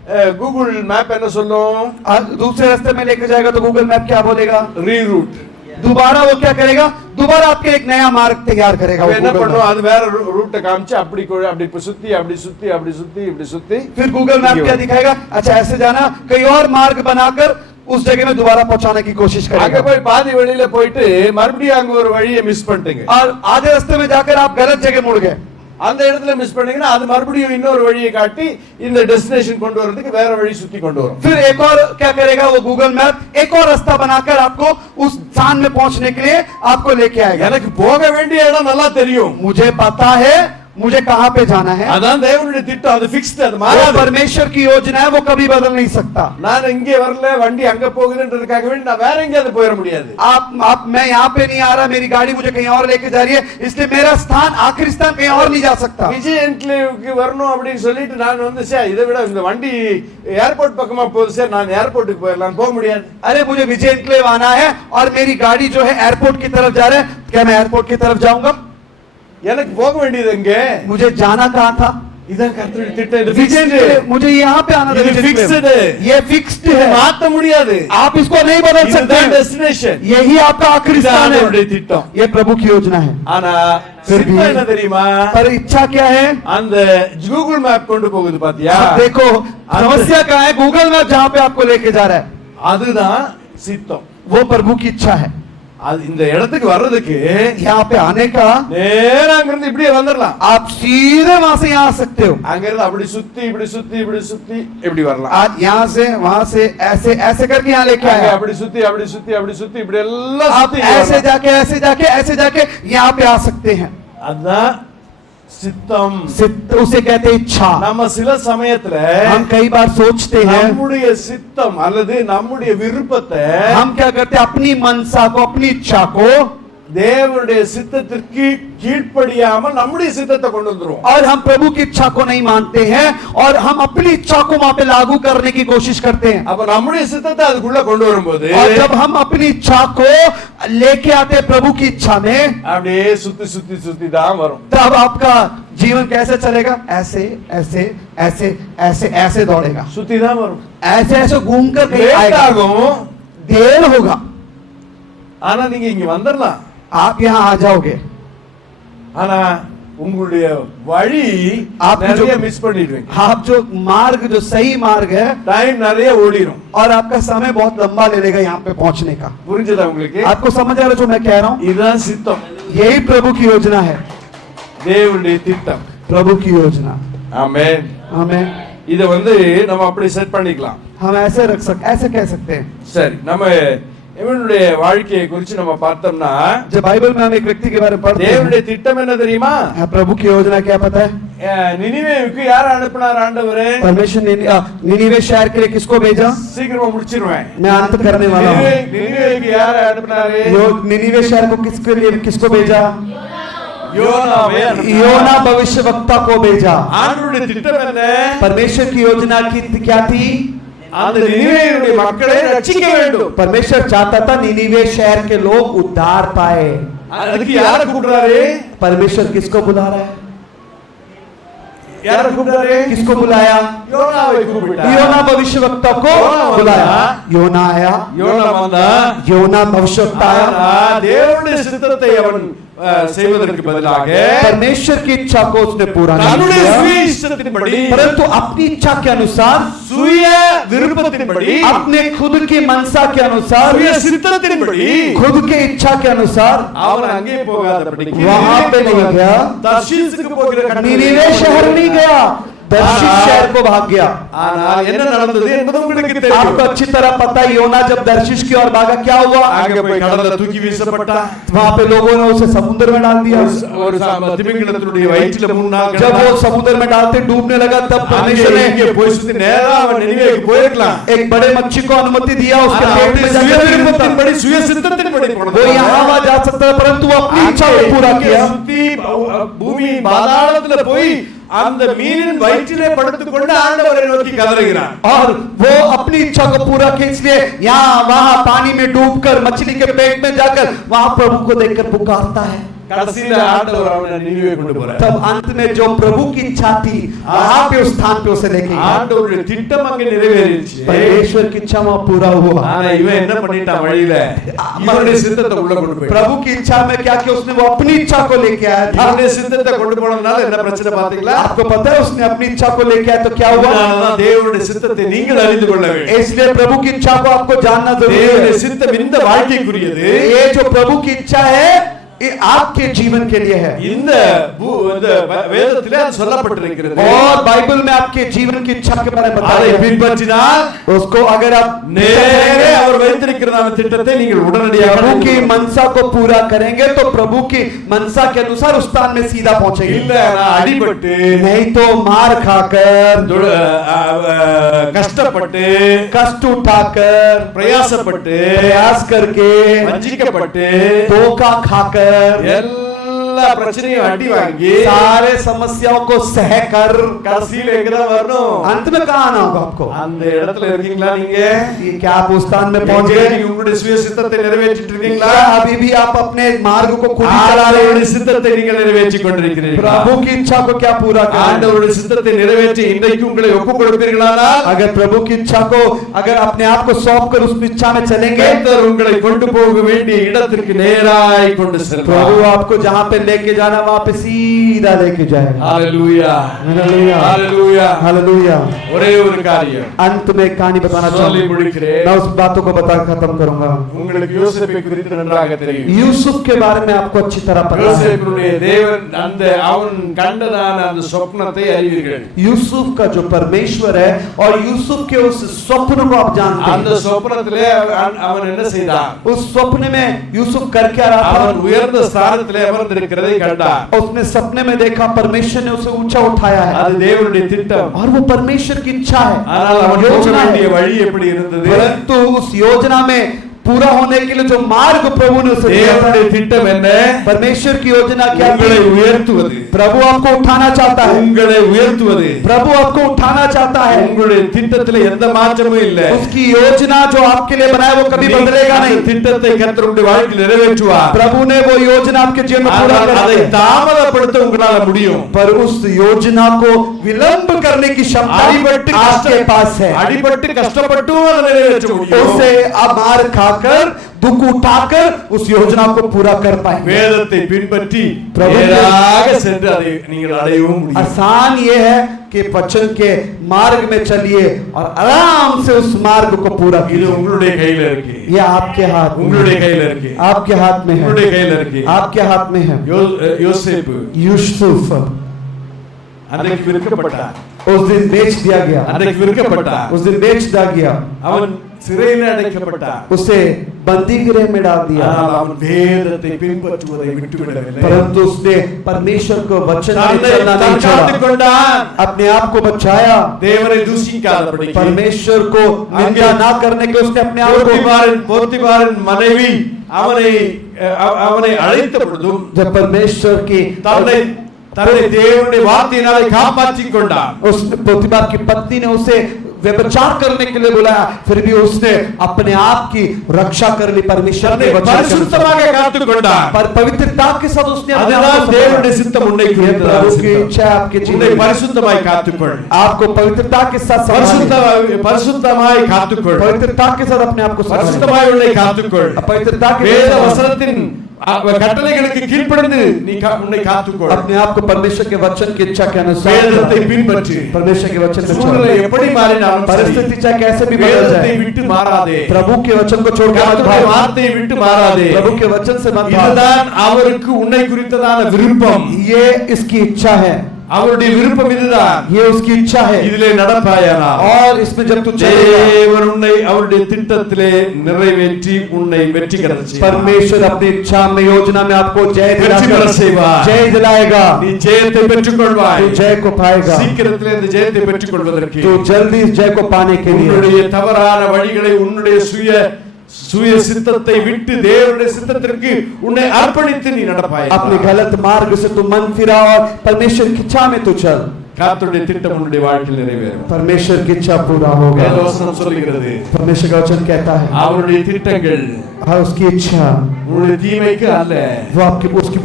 கூகுள் மேப் என்ன சொல்லும்? दूसरे रास्ते में लेकर जाएगा तो गूगल मैप क्या बोलेगा? ரீரூட். दोबारा वो क्या करेगा? दोबारा आपके एक नया मार्ग तैयार करेगा वो என்ன Google பண்ணும்? Map। அது வேற ரூட்டை காமிச்சு அப்படி அப்படி சுத்தி அப்படி சுத்தி அப்படி சுத்தி இப்படி சுத்தி फिर गूगल मैप क्या दिखाएगा? अच्छा ऐसे जाना, कहीं और मार्ग बनाकर उस जगह में दोबारा पहुंचाने की कोशिश அங்க करेगा। போய் பாதி வழியில போயிட்டு மறுபடியும் அங்க ஒரு வழியை மிஸ் பண்ணிட்டீங்க. और आधे रास्ते में जाकर आप गलत जगह मुड़ गए। அந்த இடத்துல மிஸ் பண்ணீங்கன்னா அது மறுபடியும் இன்னொரு வழியை காட்டி இந்த டெஸ்டினேஷன் கொண்டு வரதுக்கு வேற வழி சுத்தி கொண்டு வரும். फिर एक और क्या करेगा वो गूगल मैप? एक और रास्ता बनाकर आपको उस स्थान में पहुंचने के लिए आपको लेके आएगा। எனக்கு போக வேண்டிய இடம் நல்லா தெரியும். मुझे पता है मुझे कहां पे जाना है। அதான் தேவனுடைய திட்டம், அது ஃபிக்ஸ்ட், அது वो மாறாது. परमेश्वर की योजना है, वो कभी बदल नहीं सकता। நான் இங்கே வரல, வண்டி அங்க போகுதுன்றதுக்காக வேண்டி நான் வேற எங்கேயாவது போயிட முடியாது. आप मैं यहाँ पे नहीं आ रहा, मेरी गाड़ी मुझे कहीं और लेके जा रही है, इसलिए मेरा स्थान आखिरी स्थान कहीं और नहीं जा सकता। விஜய் என்க்ளேவுக்கு வரணும் அப்படின்னு சொல்லிட்டு நான் வந்து சார் இதை விட இந்த வண்டி ஏர்போர்ட் பக்கமா போகுது சார், நான் ஏர்போர்ட்டுக்கு போயிடலாம், போக முடியாது. अरे मुझे विजय एन्क्लेव आना है और मेरी गाड़ी जो है एयरपोर्ट की तरफ जा रहा है, क्या मैं एयरपोर्ट की तरफ जाऊंगा? எனக்கு போக வேண்டியது எங்க? मुझे जाना कहाँ था? இதான் கர்த்தருடைய திட்டம், இது विजय fixed. एन्क्लेव, मुझे यहाँ पे आना था। இது विजय एन्क्लेव। fixed। ये फिक्स्ड இதை है, மாத்த முடியாது. आप इसको नहीं बदल सकते। இதுதான் டெஸ்டினேஷன், यही आपका आखिरी स्थान அவருடைய है। திட்டம். ये प्रभु की योजना है। ஆனா फिर भी சித்தம் என்ன தெரியுமா? पर इच्छा क्या है? அந்த கூகுள் மேப் கொண்டு போகுது பாத்தியா? आप देखो समस्या क्या है? गूगल मैप जहाँ पे आपको लेके जा रहा है அதுதான் சித்தம். वो प्रभु की इच्छा है। அது இந்த இடத்துக்கு வர்றதுக்கு यहाँ पे आने का நேரா அங்க இருந்து இப்படியே வந்துடலாம். आप सीधे वहां से यहाँ आ सकते हो। அங்க இருந்து அப்படி சுத்தி இப்படி சுத்தி இப்படி சுத்தி இப்படி வரலாம். आज यहाँ से वहां से ऐसे ऐसे करके यहाँ लेके அங்க आया। அப்படி சுத்தி அப்படி சுத்தி அப்படி சுத்தி இப்படி எல்லாம் आप சுத்தி ऐसे जाके ऐसे जाके ऐसे जाके यहाँ पे आ सकते हैं। அதான் சித்தம். उसे कहते हैं इच्छा। நம்ம சில சமயத்துல हम कई बार सोचते हैं, நம்முடைய சித்தம் அல்லது நம்முடைய விருப்பத்தை हम क्या करते हैं, अपनी मनसा को अपनी इच्छा को தேவனுடைய சித்தத்திற்கு கீழ்ப்படியாமல் நம்முடைய சித்தத்தை கொண்டு வந்துருவோம். और हम प्रभु की इच्छा को नहीं मानते हैं और हम अपनी इच्छा को वहां पे लागू करने की कोशिश करते हैं। அப்ப நம்முடைய சித்தத்தை அதுக்குள்ள கொண்டு வரும்போது और जब हम अपनी इच्छा को लेके आते हैं प्रभु की इच्छा में, அப்படியே சுத்தி சுத்தி சுத்தி தான் வரும். तब आपका जीवन कैसे चलेगा? ऐसे ऐसे ऐसे ऐसे ऐसे दौड़ेगा, சுத்தி தான் வரும். ऐसे ऐसे घूम कर कहीं லேட் आएगा, ஆகும். देर होगा, ஆனா நீங்க இங்க வந்துடலாம். आप यहाँ आ जाओगे। ஆனா உங்களுடைய வழி आप நிறைய जो- மிஸ் பண்ணிடுவீங்க. आप जो मार्ग, जो सही मार्ग है, டைம் நிறைய ஓடிரும். और आपका समय बहुत लंबा ले लेगा यहाँ पे पहुंचने का। புரிஞ்சதா உங்களுக்கு? आपको समझ आ रहा है जो मैं कह रहा हूँ? இதுதான் சித்தம், यही प्रभु की योजना है, தேவனுடைய திட்டம். प्रभु की योजना। ஆமென். हमें இத வந்து நம்ம அப்படி செட் பண்ணிக்கலாம். हम ऐसे ऐसे कह सकते हैं। சரி, நம்ம இவனுடைய வாழ்க்கையை குறித்து நம்ம பார்த்தோம்னா जब बाइबल में हम एक व्यक्ति के बारे में पढ़ते தேவனுடைய திட்டம் என்ன தெரியுமா? हैं, प्रभु की योजना क्या पता है? நினிவேவுக்கு யாரை அனுப்பினார் ஆண்டவரே? परमेश्वर ने निनीवे शहर के लिए किसको भेजा? சீக்கிரமா முடிச்சிருவேன். मैं अंत करने वाला हूँ। நினிவேவுக்கு யாரை அனுப்பினாரு? निनीवे शहर को किसके लिए किसको भेजा? யோனாவை அனுப்பினார். योना भविष्यवक्ता को भेजा। ஆண்டவருடைய திட்டம் என்ன? परमेश्वर की योजना की क्या थी? அந்த நினிவேயுடைய மக்களை ரட்சிக்க வேண்டும். परमेश्वर चाहता था निनीवे शहर के लोग उद्धार पाए। அதுக்கு யாரை கூப்பிடுறாரு? परमेश्वर किसको बुला रहा है? யாரை கூப்பிடுறாரு? किसको बुलाया? யோனாவை கூப்பிட்டார். योना भविष्यवक्ता को बुलाया। योना आया, யோனா வந்தா योना भविष्यवक्ता आया। ஆனா தேவனுடைய சித்தத்தை அவன் செய்வதற்கு பதிலாக परमेश्वर की इच्छा को उसने पूरा नहीं தன்னுடைய किया, சுய இஷ்டத்தின்படி परंतु अपनी इच्छा के अनुसार, சுய விருப்பத்தின்படி अपने खुद की मनसा के अनुसार, சுய சித்தத்தின்படி खुद के इच्छा के अनुसार அவன் அங்கே போகாதபடிக்கு वहां पे नहीं गया, தர்ஷீசுக்கு போகிற निनीवे शहर नहीं गया, दर्शित शहर को भाग गया। ஆனால் என்ன நடந்தது என்பது உங்களுக்கு आपको தெரியும். अच्छी तरह पता है, योना जब दर्शिश की ओर भागा क्या हुआ? அங்கே போய் கடல்ல தூக்கி வீசப்பட்டான். वहां पे लोगों ने उसे समुद्र में डाल दिया। ஒரு திமிங்கலத்தினுடைய வயிற்றில 3 நாள் जब கிடந்தான். वो समुद्र में डालते डूबने लगा, तब அங்கே परमेश्वर ने இங்கே போய் சுத்தி நேரா அவன் நினிவேக்கு போயிருக்கலாம். एक बड़े मच्छी को अनुमति दिया, उसके ஆனா पेट அவனுடைய में சுய जाकर விருப்பத்தின்படி சுய சித்தத்தின்படி वो यहाँ वहाँ जा सकता है, परंतु वो अपनी इच्छा को पूरा किया। சுத்தி பூமி பாதாளத்துல போய் அந்த மீனின் வயிற்றிலே படுத்துக் கொண்டு ஆண்டவரை நோக்கி கதறுகிறான். और वो अपनी इच्छा को पूरा किया, इसलिए यहाँ वहाँ पानी में डूबकर मछली के पेट में जाकर वहाँ प्रभु को देखकर पुकारता है। கடைசியில ஆண்டவர் அவனை நினைவே கொண்டு போறார். तब अंत में जो प्रभु की इच्छा थी वहां पे उस स्थान पे उसे लेके गया। ஆண்டவருடைய திட்டம் அங்கே நிறைவேறிச்சு. परमेश्वर की इच्छा वहां पूरा हुआ। ஆனா இவன் என்ன பண்ணிட்டான் வழியில இவனுடைய சித்தத்தை உள்ள கொண்டு போய் प्रभु की इच्छा में क्या किया उसने वो अपनी इच्छा को लेके आया था। இவனுடைய சித்தத்தை கொண்டு போனதுனால என்ன பிரச்சனை பாத்தீங்களா? आपको पता है उसने अपनी इच्छा को लेके आया तो क्या हुआ? தேவனுடைய சித்தத்தை நீங்கள் அறிந்து கொள்ள வேண்டும். इसलिए प्रभु की इच्छा को आपको जानना जरूरी है। தேவனுடைய சித்தம் இந்த வாழ்க்கைக்குரியது. ये जो प्रभु की इच्छा है ये आपके जीवन के लिए है। இந்த வேதத்திலே அது சொல்லப்பட்டிருக்கிறது। और बाइबल में आपके जीवन की इच्छा के बारे में बताया அதை है। பின்பற்றினால் उसको अगर आप நேரே அவர் வைத்திருக்கிறதான திட்டத்தை நீங்கள் உடனடியாக प्रभु की मनसा को पूरा करेंगे तो प्रभु की मनसा के अनुसार उस स्थान में सीधा पहुंचेंगे। இல்ல நான் அடிபட்டு नहीं तो मार खाकर கஷ்டப்பட்டு कष्ट उठाकर பிரயாசப்பட்டு प्रयास करके வஞ்சிக்கப்பட்டு धोखा खाकर எல்லா பிரச்சனையும் அடி வாங்கி सारे समस्याओं को सहकर கடைசியில எங்கதான் வரணும்? अंत में कहाँ आना होगा आपको? அந்த இடத்துல இருக்கீங்களா நீங்க? ये क्या आप उस स्थान में पहुंच गए? நீங்க உங்களுடைய சுய சித்தத்தை நிறைவேற்றிட்டு இருக்கீங்களா? क्या अभी भी आप अपने मार्ग को खुद ही चला रहे ஆண்டவருடைய हैं? சித்தத்தை நீங்கள் நிறைவேற்றிக் கொண்டிருக்கிறீர்களா? प्रभु की इच्छा को क्या पूरा कर रहे हैं? ஆண்டவருடைய சித்தத்தை நிறைவேற்றி இன்றைக்கு உங்களை ஒப்புக் கொடுப்பீர்களானால் अगर प्रभु की इच्छा को अगर अपने आप को सौंप कर उस इच्छा में चलेंगे கர்த்தர் உங்களை கொண்டு போக வேண்டிய இடத்திற்கு நேராய் கொண்டு செல்வார். प्रभु आपको जहाँ पे लेके जाना वहाँ पे सीधा लेके जाएगा। Hallelujah hallelujah hallelujah hallelujah. ஒரே ஒரு காரியம் अंत में एक कहानी बताना சொல்லி चाहूंगा। முடிக்கிறேன். मैं उस बातों को बता खत्म करूंगा। உங்களுக்கு யோசேப்பை குறித்து நன்றாக தெரியும். यूसुफ के बारे में आपको अच्छी तरह पता है। யோசேப்புடைய தேவன் அந்த அவன் கண்டதான அந்த சொப்பனத்தை அறிவீர்கள். यूसुफ का जो परमेश्वर है और यूसुफ के उस स्वप्न को आप जानते அந்த हैं। சொப்பனத்திலே அவன் என்ன செய்தான்? उस स्वप्न में यूसुफ कर क्या रहा அவன் था? உயர்ந்த ஸ்தானத்திலே அமர்ந்திருக்கிறதை கண்டான். उसने सपने में देखा परमेश्वर ने उसे ऊंचा उठाया है அது தேவனுடைய திட்டம். और वो परमेश्वर की इच्छा है। ஆனால் அவன் போக योजना வேண்டிய है। வழி எப்படி இருந்தது? परंतु उस योजना में पूरा होने के लिए जो मार्ग प्रभु ने उसे दिया था, தேவனுடைய திட்டம் என்ன? परमेश्वर की योजना क्या உங்களை थी? உயர்த்துவது. प्रभु आपको उठाना चाहता है। உங்களை உயர்த்துவது. प्रभु आपको उठाना चाहता है। உங்களுடைய திட்டத்திலே எந்த மாற்றமும் இல்லை. उसकी योजना जो आपके लिए बनाया वो कभी बदलेगा அந்த नहीं। திட்டத்தை கர்த்தர் உங்களுடைய வாழ்க்கையில் நிறைவேற்றுவார். प्रभु ने वो योजना आपके जीवन में पूरा ஆனால் कर அதை दी है। தாமதப்படுத்த உங்களால முடியும். पर उस योजना को विलंब करने की क्षमता அடிபட்டு आपके पास है। அடிபட்டு கஷ்டப்பட்டும் அதை நிறைவேற்ற முடியும். उसे आप मार खाकर दुख उठाकर उस योजना को पूरा कर पाएंगे। வேதத்தை பின்பற்றி प्रभु के- நேராக சென்று அதை நீங்கள் அடையவும் முடியும். आसान ये है कि वचन के मार्ग में चलिए और आराम से उस मार्ग को पूरा இது कीजिए। உங்களுடைய கையில இருக்கு. ये आपके हाथ में உங்களுடைய है। கையில இருக்கு. आपके हाथ में உங்களுடைய है। கையில இருக்கு. आपके हाथ में है। யோசேப்பு यूसुफ அன்றைக்கு விற்கப்பட்டான். उस दिन बेच दिया गया। அன்றைக்கு விற்கப்பட்டான். उस दिन बेच दिया गया। அவன் சிறையில் அடைக்கப்பட்டான். उसे बंदी गृह में डाल दिया। ஆனால் அவன் வேதத்தை பின்பற்றுவதை விட்டுவிடவில்லை. परंतु उसने परमेश्वर को वचन में தன்னை चलना नहीं தற்காத்துக் छोड़ा। கொண்டான். अपने आप को बचाया। தேவனை தூஷிக்காதபடிக்கு. परमेश्वर को निंदा ना करने के उसने अपने आप को போத்திபாரின் மனைவி அவனை அழைத்த பொழுதும் जब परमेश्वर की தன்னை தேவனுடைய வார்த்தையினாலே காப்பாற்றிக் கொண்டான். उस पोतीफर की पत्नी ने उसे व्यभिचार करने के लिए बुलाया, फिर भी उसने अपने आप की रक्षा कर ली परमेश्वर के वचन के अनुसार। பரிசுத்தமாக காத்துக் கொண்டான். पर पवित्रता के साथ उसने अपने आप அதுதான் को தேவனுடைய சித்தம். உன்னை ये प्रभु की इच्छा है आपके जीवन உன்னை में। பரிசுத்தமாய் காத்துக்கொள். आपको पवित्रता के साथ संभालिए। பரிசுத்தமாய் காத்துக்கொள். पवित्रता के साथ अपने आप को संभालिए। பரிசுத்தமாய் உன்னை காத்துக்கொள். पवित्रता के வேத साथ வசனத்தின் கட்டளைகளுக்கு கீழ்ப்படிந்து நீ உன்னை காத்துக்கொள். अपने आप को परमेश्वर के वचन की इच्छा के अनुसार வேதத்தை பின்பற்றி परमेश्वर के वचन में சூழ்நிலை चलो। எப்படி மாறினாலும் சரி, परिस्थिति चाहे कैसे भी बदल வேதத்தை जाए, விட்டு மாறாதே. प्रभु के वचन को छोड़कर मत கர்த்தருடைய भागो। வார்த்தையை விட்டு மாறாதே. प्रभु के वचन से मत भागो। இதுதான் அவருக்கு உன்னை குறித்ததான விருப்பம். ये इसकी इच्छा है। அவருடைய விருப்பம் இதுதான். ये उसकी इच्छा है। இதிலே நடப்பாயானால் और इसमें जब तू चलेगा, தேவன் உன்னை அவருடைய திட்டத்திலே நிறைவேற்றி உன்னை வெற்றி பெற செய்வார். परमेश्वर अपनी इच्छा में योजना में आपको जय வெற்றி பெற செய்வார். जय दिलाएगा। நீ ஜெயத்தை பெற்றுக் கொள்வாய். तू जय को पाएगा। சீக்கிரத்திலே இந்த ஜெயத்தை பெற்றுக் கொள்வதற்கு तू जल्दी इस जय को पाने के लिए உன்னுடைய தவறான வழிகளை உன்னுடைய சுய சித்தத்தை விட்டு தேவனுடைய சித்தத்திற்கு உன்னை அர்ப்பணித்து நீ நடப்பாய். अपने गलत मार्ग से तू मन फिरा और परमेश्वर की इच्छा में तू चल। கர்த்தருடைய திட்டம் உன்னுடைய வாழ்க்கையில் நிறைவேறும். परमेश्वर की इच्छा पूरा होगा। வேதவசனம் சொல்கிறது, परमेश्वर का वचन कहता है அவருடைய திட்டங்கள் उसकी इच्छा உன்னுடைய தீமைக்கு அல்ல, वो आपकी उसकी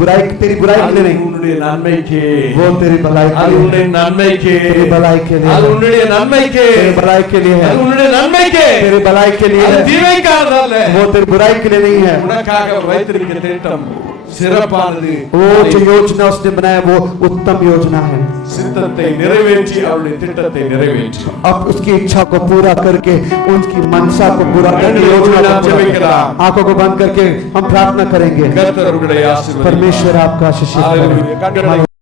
बुराई तेरी बुराई के அது लिए नहीं, உன்னுடைய நன்மைக்கு, वो तेरी भलाई के அது लिए, உன்னுடைய நன்மைக்கு, तेरी भलाई के लिए, அது உன்னுடைய நன்மைக்கு, तेरी भलाई के लिए है, அது உன்னுடைய நன்மைக்கு, तेरी भलाई के लिए அது है, தீமைக்கானதல்ல. वो तेरी बुराई के लिए नहीं है। உனக்காக வைத்திருக்கிற திட்டம் சிறப்பானது. वो जो योजना उसने बनाया वो उत्तम योजना है। சித்தத்தை நிறைவேற்றி அவருடைய திட்டத்தை நிறைவேற்றி अब उसकी इच्छा को पूरा करके उसकी मनसा को पूरा करके योजना को पूरा करके, आंखों को बंद करके हम प्रार्थना करेंगे। கர்த்தர் உங்களை ஆசீர்வதிப்பார். परमेश्वर आपका आशीष हालेलुया.